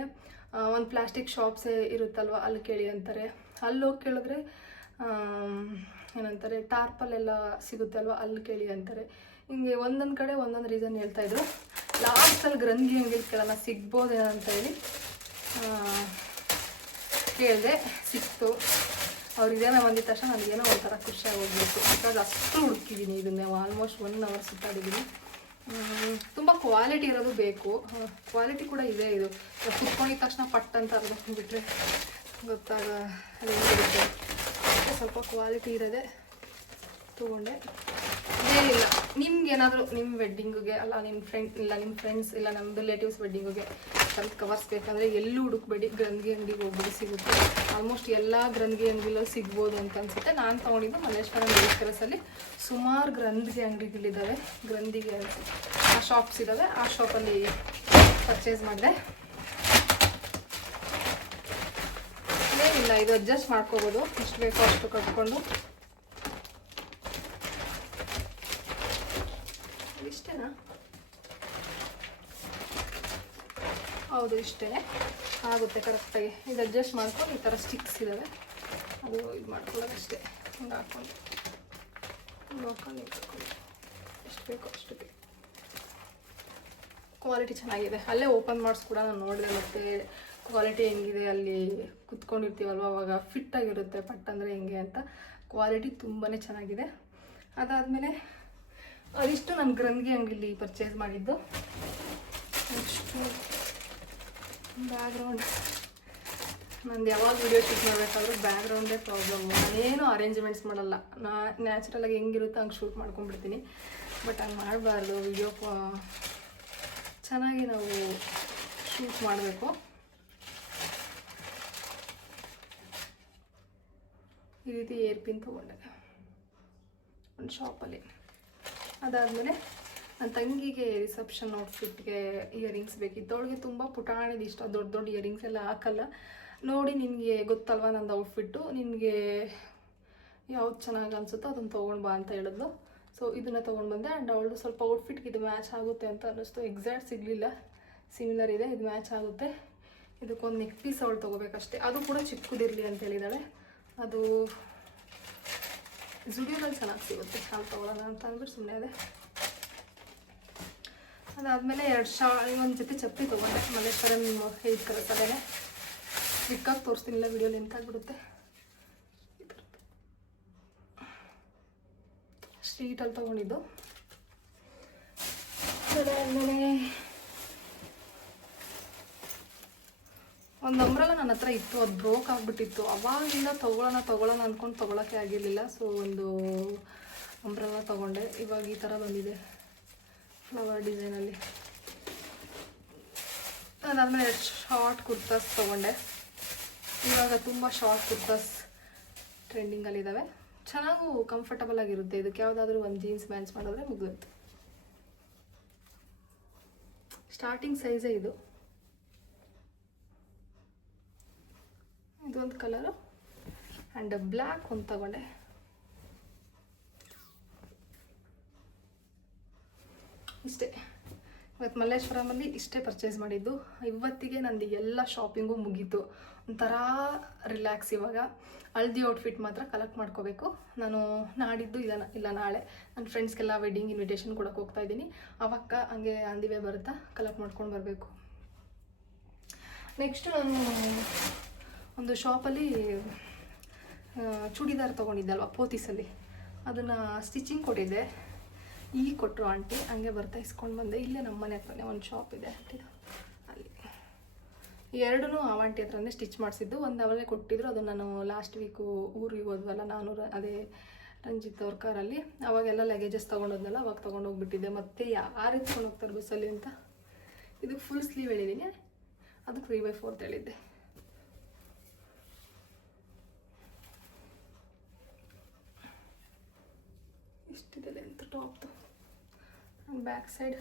ಒಂದು ಪ್ಲಾಸ್ಟಿಕ್ ಶಾಪ್ಸೇ ಇರುತ್ತಲ್ವ ಅಲ್ಲಿ ಕೇಳಿ ಅಂತಾರೆ. ಅಲ್ಲಿ ಹೋಗಿ ಕೇಳಿದ್ರೆ ಏನಂತಾರೆ ಟಾರ್ಪಲ್ಲೆಲ್ಲ ಸಿಗುತ್ತೆ ಅಲ್ವಾ ಅಲ್ಲಿ ಕೇಳಿ ಅಂತಾರೆ. ಹಿಂಗೆ ಒಂದೊಂದು ಕಡೆ ಒಂದೊಂದು ರೀಸನ್ ಹೇಳ್ತಾ ಇದ್ರು. ಲಾಸ್ಟಲ್ಲಿ ಗ್ರಂಥಿ ಕೇಳೋಣ, ಸಿಗ್ಬೋದೇನೋ ಅಂತ ಹೇಳಿ ಕೇಳಿದೆ, ಸಿಕ್ತು. ಅವ್ರು ಇದೇನೋ ಬಂದಿದ ತಕ್ಷಣ ನನಗೇನೋ ಒಂಥರ ಖುಷಿಯಾಗಿ ಹೋಗ್ಬೇಕು ಬಿಕಾಸ್ ಅಷ್ಟು ಹುಡುಕಿದ್ದೀನಿ ಇದನ್ನ ಆಲ್ಮೋಸ್ಟ್ ಒನ್ ಅವರ್ ಸುತ್ತಾಡಿದ್ದೀನಿ ತುಂಬ ಕ್ವಾಲಿಟಿ ಇರೋದು ಬೇಕು. ಕ್ವಾಲಿಟಿ ಕೂಡ ಇದೆ ಇದು. ಕುತ್ಕೊಂಡಿದ ತಕ್ಷಣ ಪಟ್ ಅಂತ ಅರ್ಧ ಬಿಟ್ಟರೆ ಗೊತ್ತಾಗ ಸ್ವಲ್ಪ ಕ್ವಾಲಿಟಿ ಇರೋದೇ ತೊಗೊಂಡೆ. ಏನಿಲ್ಲ ನಿಮ್ಗೆ ಏನಾದರೂ ನಿಮ್ಮ ವೆಡ್ಡಿಂಗಿಗೆ ಅಲ್ಲ ನಿಮ್ಮ ಫ್ರೆಂಡ್ ಇಲ್ಲ ನಿಮ್ಮ ಫ್ರೆಂಡ್ಸ್ ಇಲ್ಲ ನಮ್ಮ ರಿಲೇಟಿವ್ಸ್ ವೆಡ್ಡಿಂಗಿಗೆ ಸ್ವಲ್ಪ ಕವರ್ಸ್ ಬೇಕಂದರೆ ಎಲ್ಲೂ ಹುಡುಕ್ಬೇಡಿ. ಗ್ರಂಥಿ ಅಂಗಡಿಗೆ ಹೋಗ್ಬಿಡಿ, ಸಿಗುತ್ತೆ. ಆಲ್ಮೋಸ್ಟ್ ಎಲ್ಲ ಗ್ರಂಥಿ ಅಂಗಡಿಲೂ ಸಿಗ್ಬೋದು ಅಂತ ಅನ್ಸುತ್ತೆ. ನಾನು ತಗೊಂಡಿದ್ದು ಮಲ್ಲೇಶ್ವರ ಅಲ್ಲಿ. ಸುಮಾರು ಗ್ರಂಥಿ ಅಂಗಡಿಗಳಿದ್ದಾವೆ ಗ್ರಂಥಿಗೆ ಆ ಶಾಪ್ಸ್ ಇದ್ದಾವೆ ಆ ಶಾಪಲ್ಲಿ ಪರ್ಚೇಸ್ ಮಾಡಿದೆ. ಏನಿಲ್ಲ, ಇದು ಅಡ್ಜಸ್ಟ್ ಮಾಡ್ಕೋಬೋದು. ಎಷ್ಟು ಬೇಕೋ ಅಷ್ಟು ಕಟ್ಕೊಂಡು. ಇಷ್ಟೇನಾ? ಹೌದು, ಇಷ್ಟೇ. ಆಗುತ್ತೆ ಕರೆಕ್ಟಾಗಿ ಇದು ಅಡ್ಜಸ್ಟ್ ಮಾಡ್ಕೊಂಡು ಈ ಥರ ಸ್ಟಿಕ್ಸ್ ಇದ್ದಾವೆ ಅದು ಇದು ಮಾಡ್ಕೊಳ್ಳೋದು ಅಷ್ಟೇ. ಹಿಂಗೆ ಹಾಕ್ಕೊಂಡು ಹಿಂಗೆ ಹಾಕ್ಕೊಂಡು ಎಷ್ಟು ಬೇಕೋ ಅಷ್ಟು ಬೇಕು. ಕ್ವಾಲಿಟಿ ಚೆನ್ನಾಗಿದೆ. ಅಲ್ಲೇ ಓಪನ್ ಮಾಡಿಸ್ ಕೂಡ ನಾನು ನೋಡಿದೆ, ಮತ್ತು ಕ್ವಾಲಿಟಿ ಹೆಂಗಿದೆ, ಅಲ್ಲಿ ಕುತ್ಕೊಂಡಿರ್ತೀವಲ್ವ ಅವಾಗ? ಫಿಟ್ ಆಗಿರುತ್ತೆ, ಪಟ್ ಅಂದರೆ ಹೆಂಗೆ ಅಂತ. ಕ್ವಾಲಿಟಿ ತುಂಬಾ ಚೆನ್ನಾಗಿದೆ. ಅದಾದಮೇಲೆ ಅದಿಷ್ಟು ನಾನು ಗ್ರಂಥಿ ಅಂಗಡಿಲಿ ಪರ್ಚೇಸ್ ಮಾಡಿದ್ದು. ನೆಕ್ಸ್ಟು ಬ್ಯಾಕ್ಗ್ರೌಂಡ್ ನಂದು ಯಾವಾಗ ವಿಡಿಯೋ ಶೂಟ್ ಮಾಡಬೇಕಾದ್ರೂ ಬ್ಯಾಕ್ಗ್ರೌಂಡೇ ಪ್ರಾಬ್ಲಮ್ ನಾನೇನು ಅರೇಂಜ್ಮೆಂಟ್ಸ್ ಮಾಡಲ್ಲ. ನಾ ನ್ಯಾಚುರಲಾಗಿ ಹೆಂಗಿರುತ್ತೆ ಹಂಗೆ ಶೂಟ್ ಮಾಡ್ಕೊಂಡ್ಬಿಡ್ತೀನಿ. ಬಟ್ ಹಂಗೆ ಮಾಡಬಾರ್ದು. ವಿಡಿಯೋ ಚೆನ್ನಾಗಿ ನಾವು ಶೂಟ್ ಮಾಡಬೇಕು. ಈ ರೀತಿ ಏರ್ಪಿನ್ ತೊಗೊಂಡೆ. ಒಂದು ಶಾಪಲ್ಲಿ ಅದಾದಮೇಲೆ ನನ್ನ ತಂಗಿಗೆ ರಿಸೆಪ್ಷನ್ ಔಟ್ಫಿಟ್ಗೆ ಇಯರಿಂಗ್ಸ್ ಬೇಕಿತ್ತು. ಅವಳಿಗೆ ತುಂಬ ಪುಟಾಣಿದ ಇಷ್ಟ. ದೊಡ್ಡ ದೊಡ್ಡ ಇಯರಿಂಗ್ಸ್ ಎಲ್ಲ ಹಾಕಲ್ಲ. ನೋಡಿ ನಿನಗೆ ಗೊತ್ತಲ್ವ ನಂದು ಔಟ್ಫಿಟ್ಟು ನಿನಗೆ ಯಾವ್ದು ಚೆನ್ನಾಗಿ ಅನಿಸುತ್ತೋ ಅದನ್ನು ತೊಗೊಂಡು ಬಾ ಅಂತ ಹೇಳಿದ್ಲು. ಸೊ ಇದನ್ನು ತೊಗೊಂಡು ಬಂದೆ ಆ್ಯಂಡ್ ಅವಳು ಸ್ವಲ್ಪ ಔಟ್ಫಿಟ್ಗೆ ಇದು ಮ್ಯಾಚ್ ಆಗುತ್ತೆ ಅಂತ ಅನ್ನಿಸ್ತು. ಎಕ್ಸಾಕ್ಟ್ ಸಿಗಲಿಲ್ಲ. ಸಿಮಿಲರ್ ಇದೆ, ಇದು ಮ್ಯಾಚ್ ಆಗುತ್ತೆ. ಇದಕ್ಕೊಂದು ನೆಕ್ ಪೀಸ್ ಅವಳು ತೊಗೋಬೇಕಷ್ಟೇ. ಅದು ಕೂಡ ಚಿಕ್ಕದಿರಲಿ ಅಂತ ಹೇಳಿದಾಳೆ. ಅದು ಜುಡಿಯೋದಲ್ಲಿ ಚೆನ್ನಾಗಿ ಸಿಗುತ್ತೆ ಅಲ್ಲಿ ತೊಗೊಳ್ಳೋಣ ಅಂತ ಅಂದ್ಬಿಟ್ಟು ಸುಮ್ಮನೆ ಅದೇ ಅದಾದಮೇಲೆ ಎರಡು ಶಾ ಒಂದು ಜೊತೆ ಚಪ್ಪಲಿ ತೊಗೊಂಡೆ ಮಲ್ಲೇಶ್ವರ ಇದು ಕರೆಸಲೇನೆ ಕ್ಲಿಕ್ಕಾಗಿ ತೋರಿಸ್ತೀನಿಲ್ಲ ವಿಡಿಯೋ ಲಿಂಕ್ ಆಗಿಬಿಡುತ್ತೆ ಸ್ಟ್ರೀಟಲ್ಲಿ ತೊಗೊಂಡಿದ್ದು ಅದಾದಮೇಲೆ ಒಂದು ಅಂಬ್ರಲ್ಲ ನನ್ನ ಹತ್ರ ಇತ್ತು, ಅದು ಬ್ರೋಕ್ ಆಗಿಬಿಟ್ಟಿತ್ತು. ಅವಾಗಿಂದ ತೊಗೊಳ್ಳೋಣ ತೊಗೊಳ್ಳೋಣ ಅಂದ್ಕೊಂಡು ತೊಗೊಳಕ್ಕೆ ಆಗಿರಲಿಲ್ಲ. ಸೊ ಒಂದು ಅಂಬ್ರಲ್ಲ ತೊಗೊಂಡೆ. ಇವಾಗ ಈ ಥರ ಬಂದಿದೆ ಫ್ಲವರ್ ಡಿಸೈನಲ್ಲಿ ಅದಾದಮೇಲೆ ಎರಡು ಶಾರ್ಟ್ ಕುರ್ತಾಸ್ ತೊಗೊಂಡೆ. ಇವಾಗ ತುಂಬ ಶಾರ್ಟ್ ಕುರ್ತಾಸ್ ಟ್ರೆಂಡಿಂಗಲ್ಲಿದ್ದಾವೆ ಚೆನ್ನಾಗೂ ಕಂಫರ್ಟಬಲ್ ಆಗಿರುತ್ತೆ. ಇದಕ್ಕೆ ಯಾವುದಾದ್ರೂ ಒಂದು ಜೀನ್ಸ್ ಮ್ಯಾಚ್ ಮಾಡಿದ್ರೆ ಮುಗಿಯುತ್ತೆ ಸ್ಟಾರ್ಟಿಂಗ್ ಸೈಜೇ ಇದು. ಇದೊಂದು ಕಲರು ಆ್ಯಂಡ್ ಬ್ಲ್ಯಾಕ್ ಒಂದು ತಗೊಂಡೆ. ಇಷ್ಟೇ. ಇವತ್ತು ಮಲ್ಲೇಶ್ವರಮಲ್ಲಿ ಇಷ್ಟೇ ಪರ್ಚೇಸ್ ಮಾಡಿದ್ದು. ಇವತ್ತಿಗೆ ನಂದು ಎಲ್ಲ ಶಾಪಿಂಗು ಮುಗೀತು. ಒಂಥರ ರಿಲ್ಯಾಕ್ಸ್ ಇವಾಗ. ಹಳ್ದಿ ಔಟ್ಫಿಟ್ ಮಾತ್ರ ಕಲೆಕ್ಟ್ ಮಾಡ್ಕೋಬೇಕು. ನಾನು ನಾಡಿದ್ದು ಇಲ್ಲ ಇಲ್ಲ ನಾಳೆ. ನನ್ನ ಫ್ರೆಂಡ್ಸ್ಗೆಲ್ಲ ವೆಡ್ಡಿಂಗ್ ಇನ್ವಿಟೇಷನ್ ಕೊಡೋಕೆ ಹೋಗ್ತಾ ಇದ್ದೀನಿ. ಅವಕ್ಕ ಹಂಗೆ ಅಂದಿವೆ ಬರುತ್ತಾ ಕಲೆಕ್ಟ್ ಮಾಡ್ಕೊಂಡು ಬರಬೇಕು. ನೆಕ್ಸ್ಟ್ ನಾನು ಒಂದು ಶಾಪಲ್ಲಿ ಚೂಡಿದಾರ್ ತೊಗೊಂಡಿದ್ದೆ ಅಲ್ವಾ ಪೋತಿಸಲ್ಲಿ. ಅದನ್ನು ಸ್ಟಿಚಿಂಗ್ ಕೊಟ್ಟಿದ್ದೆ. ಈ ಕೊಟ್ಟರು ಆಂಟಿ ಹಂಗೆ ಬರ್ತಾ ಇಸ್ಕೊಂಡು ಬಂದೆ. ಇಲ್ಲೇ ನಮ್ಮ ಮನೆ ಹತ್ರನೇ ಒಂದು ಶಾಪ್ ಇದೆ ಆಂಟಿದು ಅಲ್ಲಿ. ಎರಡೂ ಆ ಆಂಟಿ ಹತ್ರನೇ ಸ್ಟಿಚ್ ಮಾಡಿಸಿದ್ದು. ಒಂದು ಅವಲೇ ಕೊಟ್ಟಿದ್ರು. ಅದು ನಾನು ಲಾಸ್ಟ್ ವೀಕು ಊರಿಗೆ ಹೋದ್ವಲ್ಲ, ನಾನು ಅದೇ ರಂಜಿತ್ ಅವ್ರ ಕಾರಲ್ಲಿ ಅವಾಗೆಲ್ಲ ಲಗೇಜಸ್ ತೊಗೊಂಡೋದ್ನಲ್ಲ ಅವಾಗ ತೊಗೊಂಡೋಗ್ಬಿಟ್ಟಿದ್ದೆ ಮತ್ತೆ ಯಾರು ಎತ್ಕೊಂಡು ಹೋಗ್ತಾರೆ ಬಸ್ಸಲ್ಲಿ ಅಂತ. ಇದು ಫುಲ್ ಸ್ಲೀವ್ ಹೇಳಿದ್ದೀನಿ ಅದು ತ್ರೀ ಬೈ ಫೋರ್ತ್ ಹೇಳಿದ್ದೆ ಇಷ್ಟಿದೆ ಲೆಂತ್ ಟಾಪ್ದು ಬ್ಯಾಕ್ ಸೈಡ್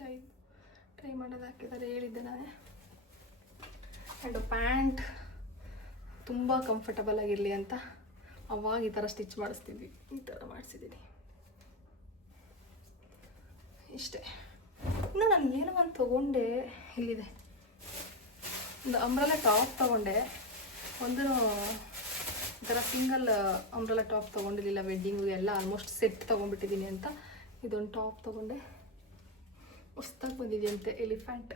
ಟೈ ಟ್ರೈ ಮಾಡೋದು ಹಾಕಿದ್ದಾರೆ, ಹೇಳಿದ್ದೆ ನಾನೇ. ಆ್ಯಂಡ್ ಪ್ಯಾಂಟ್ ತುಂಬ ಕಂಫರ್ಟಬಲ್ ಆಗಿರಲಿ ಅಂತ ಅವಾಗ ಈ ಥರ ಸ್ಟಿಚ್ ಮಾಡಿಸ್ತಿದ್ವಿ. ಈ ಥರ ಮಾಡಿಸಿದ್ದೀನಿ. ಇಷ್ಟೇ. ಇನ್ನು ನಾನು ಏನೋ ಒಂದು ತೊಗೊಂಡೆ, ಇಲ್ಲಿದೆ. ಒಂದು ಅಂಬ್ರಲ್ಲ ಟಾಪ್ ತೊಗೊಂಡೆ. ಒಂದು ಈ ಥರ ಸಿಂಗಲ್ ಅಂಬ್ರಲ ಟಾಪ್ ತೊಗೊಂಡಿರಲಿಲ್ಲ ವೆಡ್ಡಿಂಗು ಎಲ್ಲ ಆಲ್ಮೋಸ್ಟ್ ಸೆಟ್ ತೊಗೊಂಡ್ಬಿಟ್ಟಿದ್ದೀನಿ ಅಂತ ಇದೊಂದು ಟಾಪ್ ತೊಗೊಂಡೆ. ಹೊಸ್ದಾಗಿ ಬಂದಿದೆಯಂತೆ ಎಲಿಫ್ಯಾಂಟ್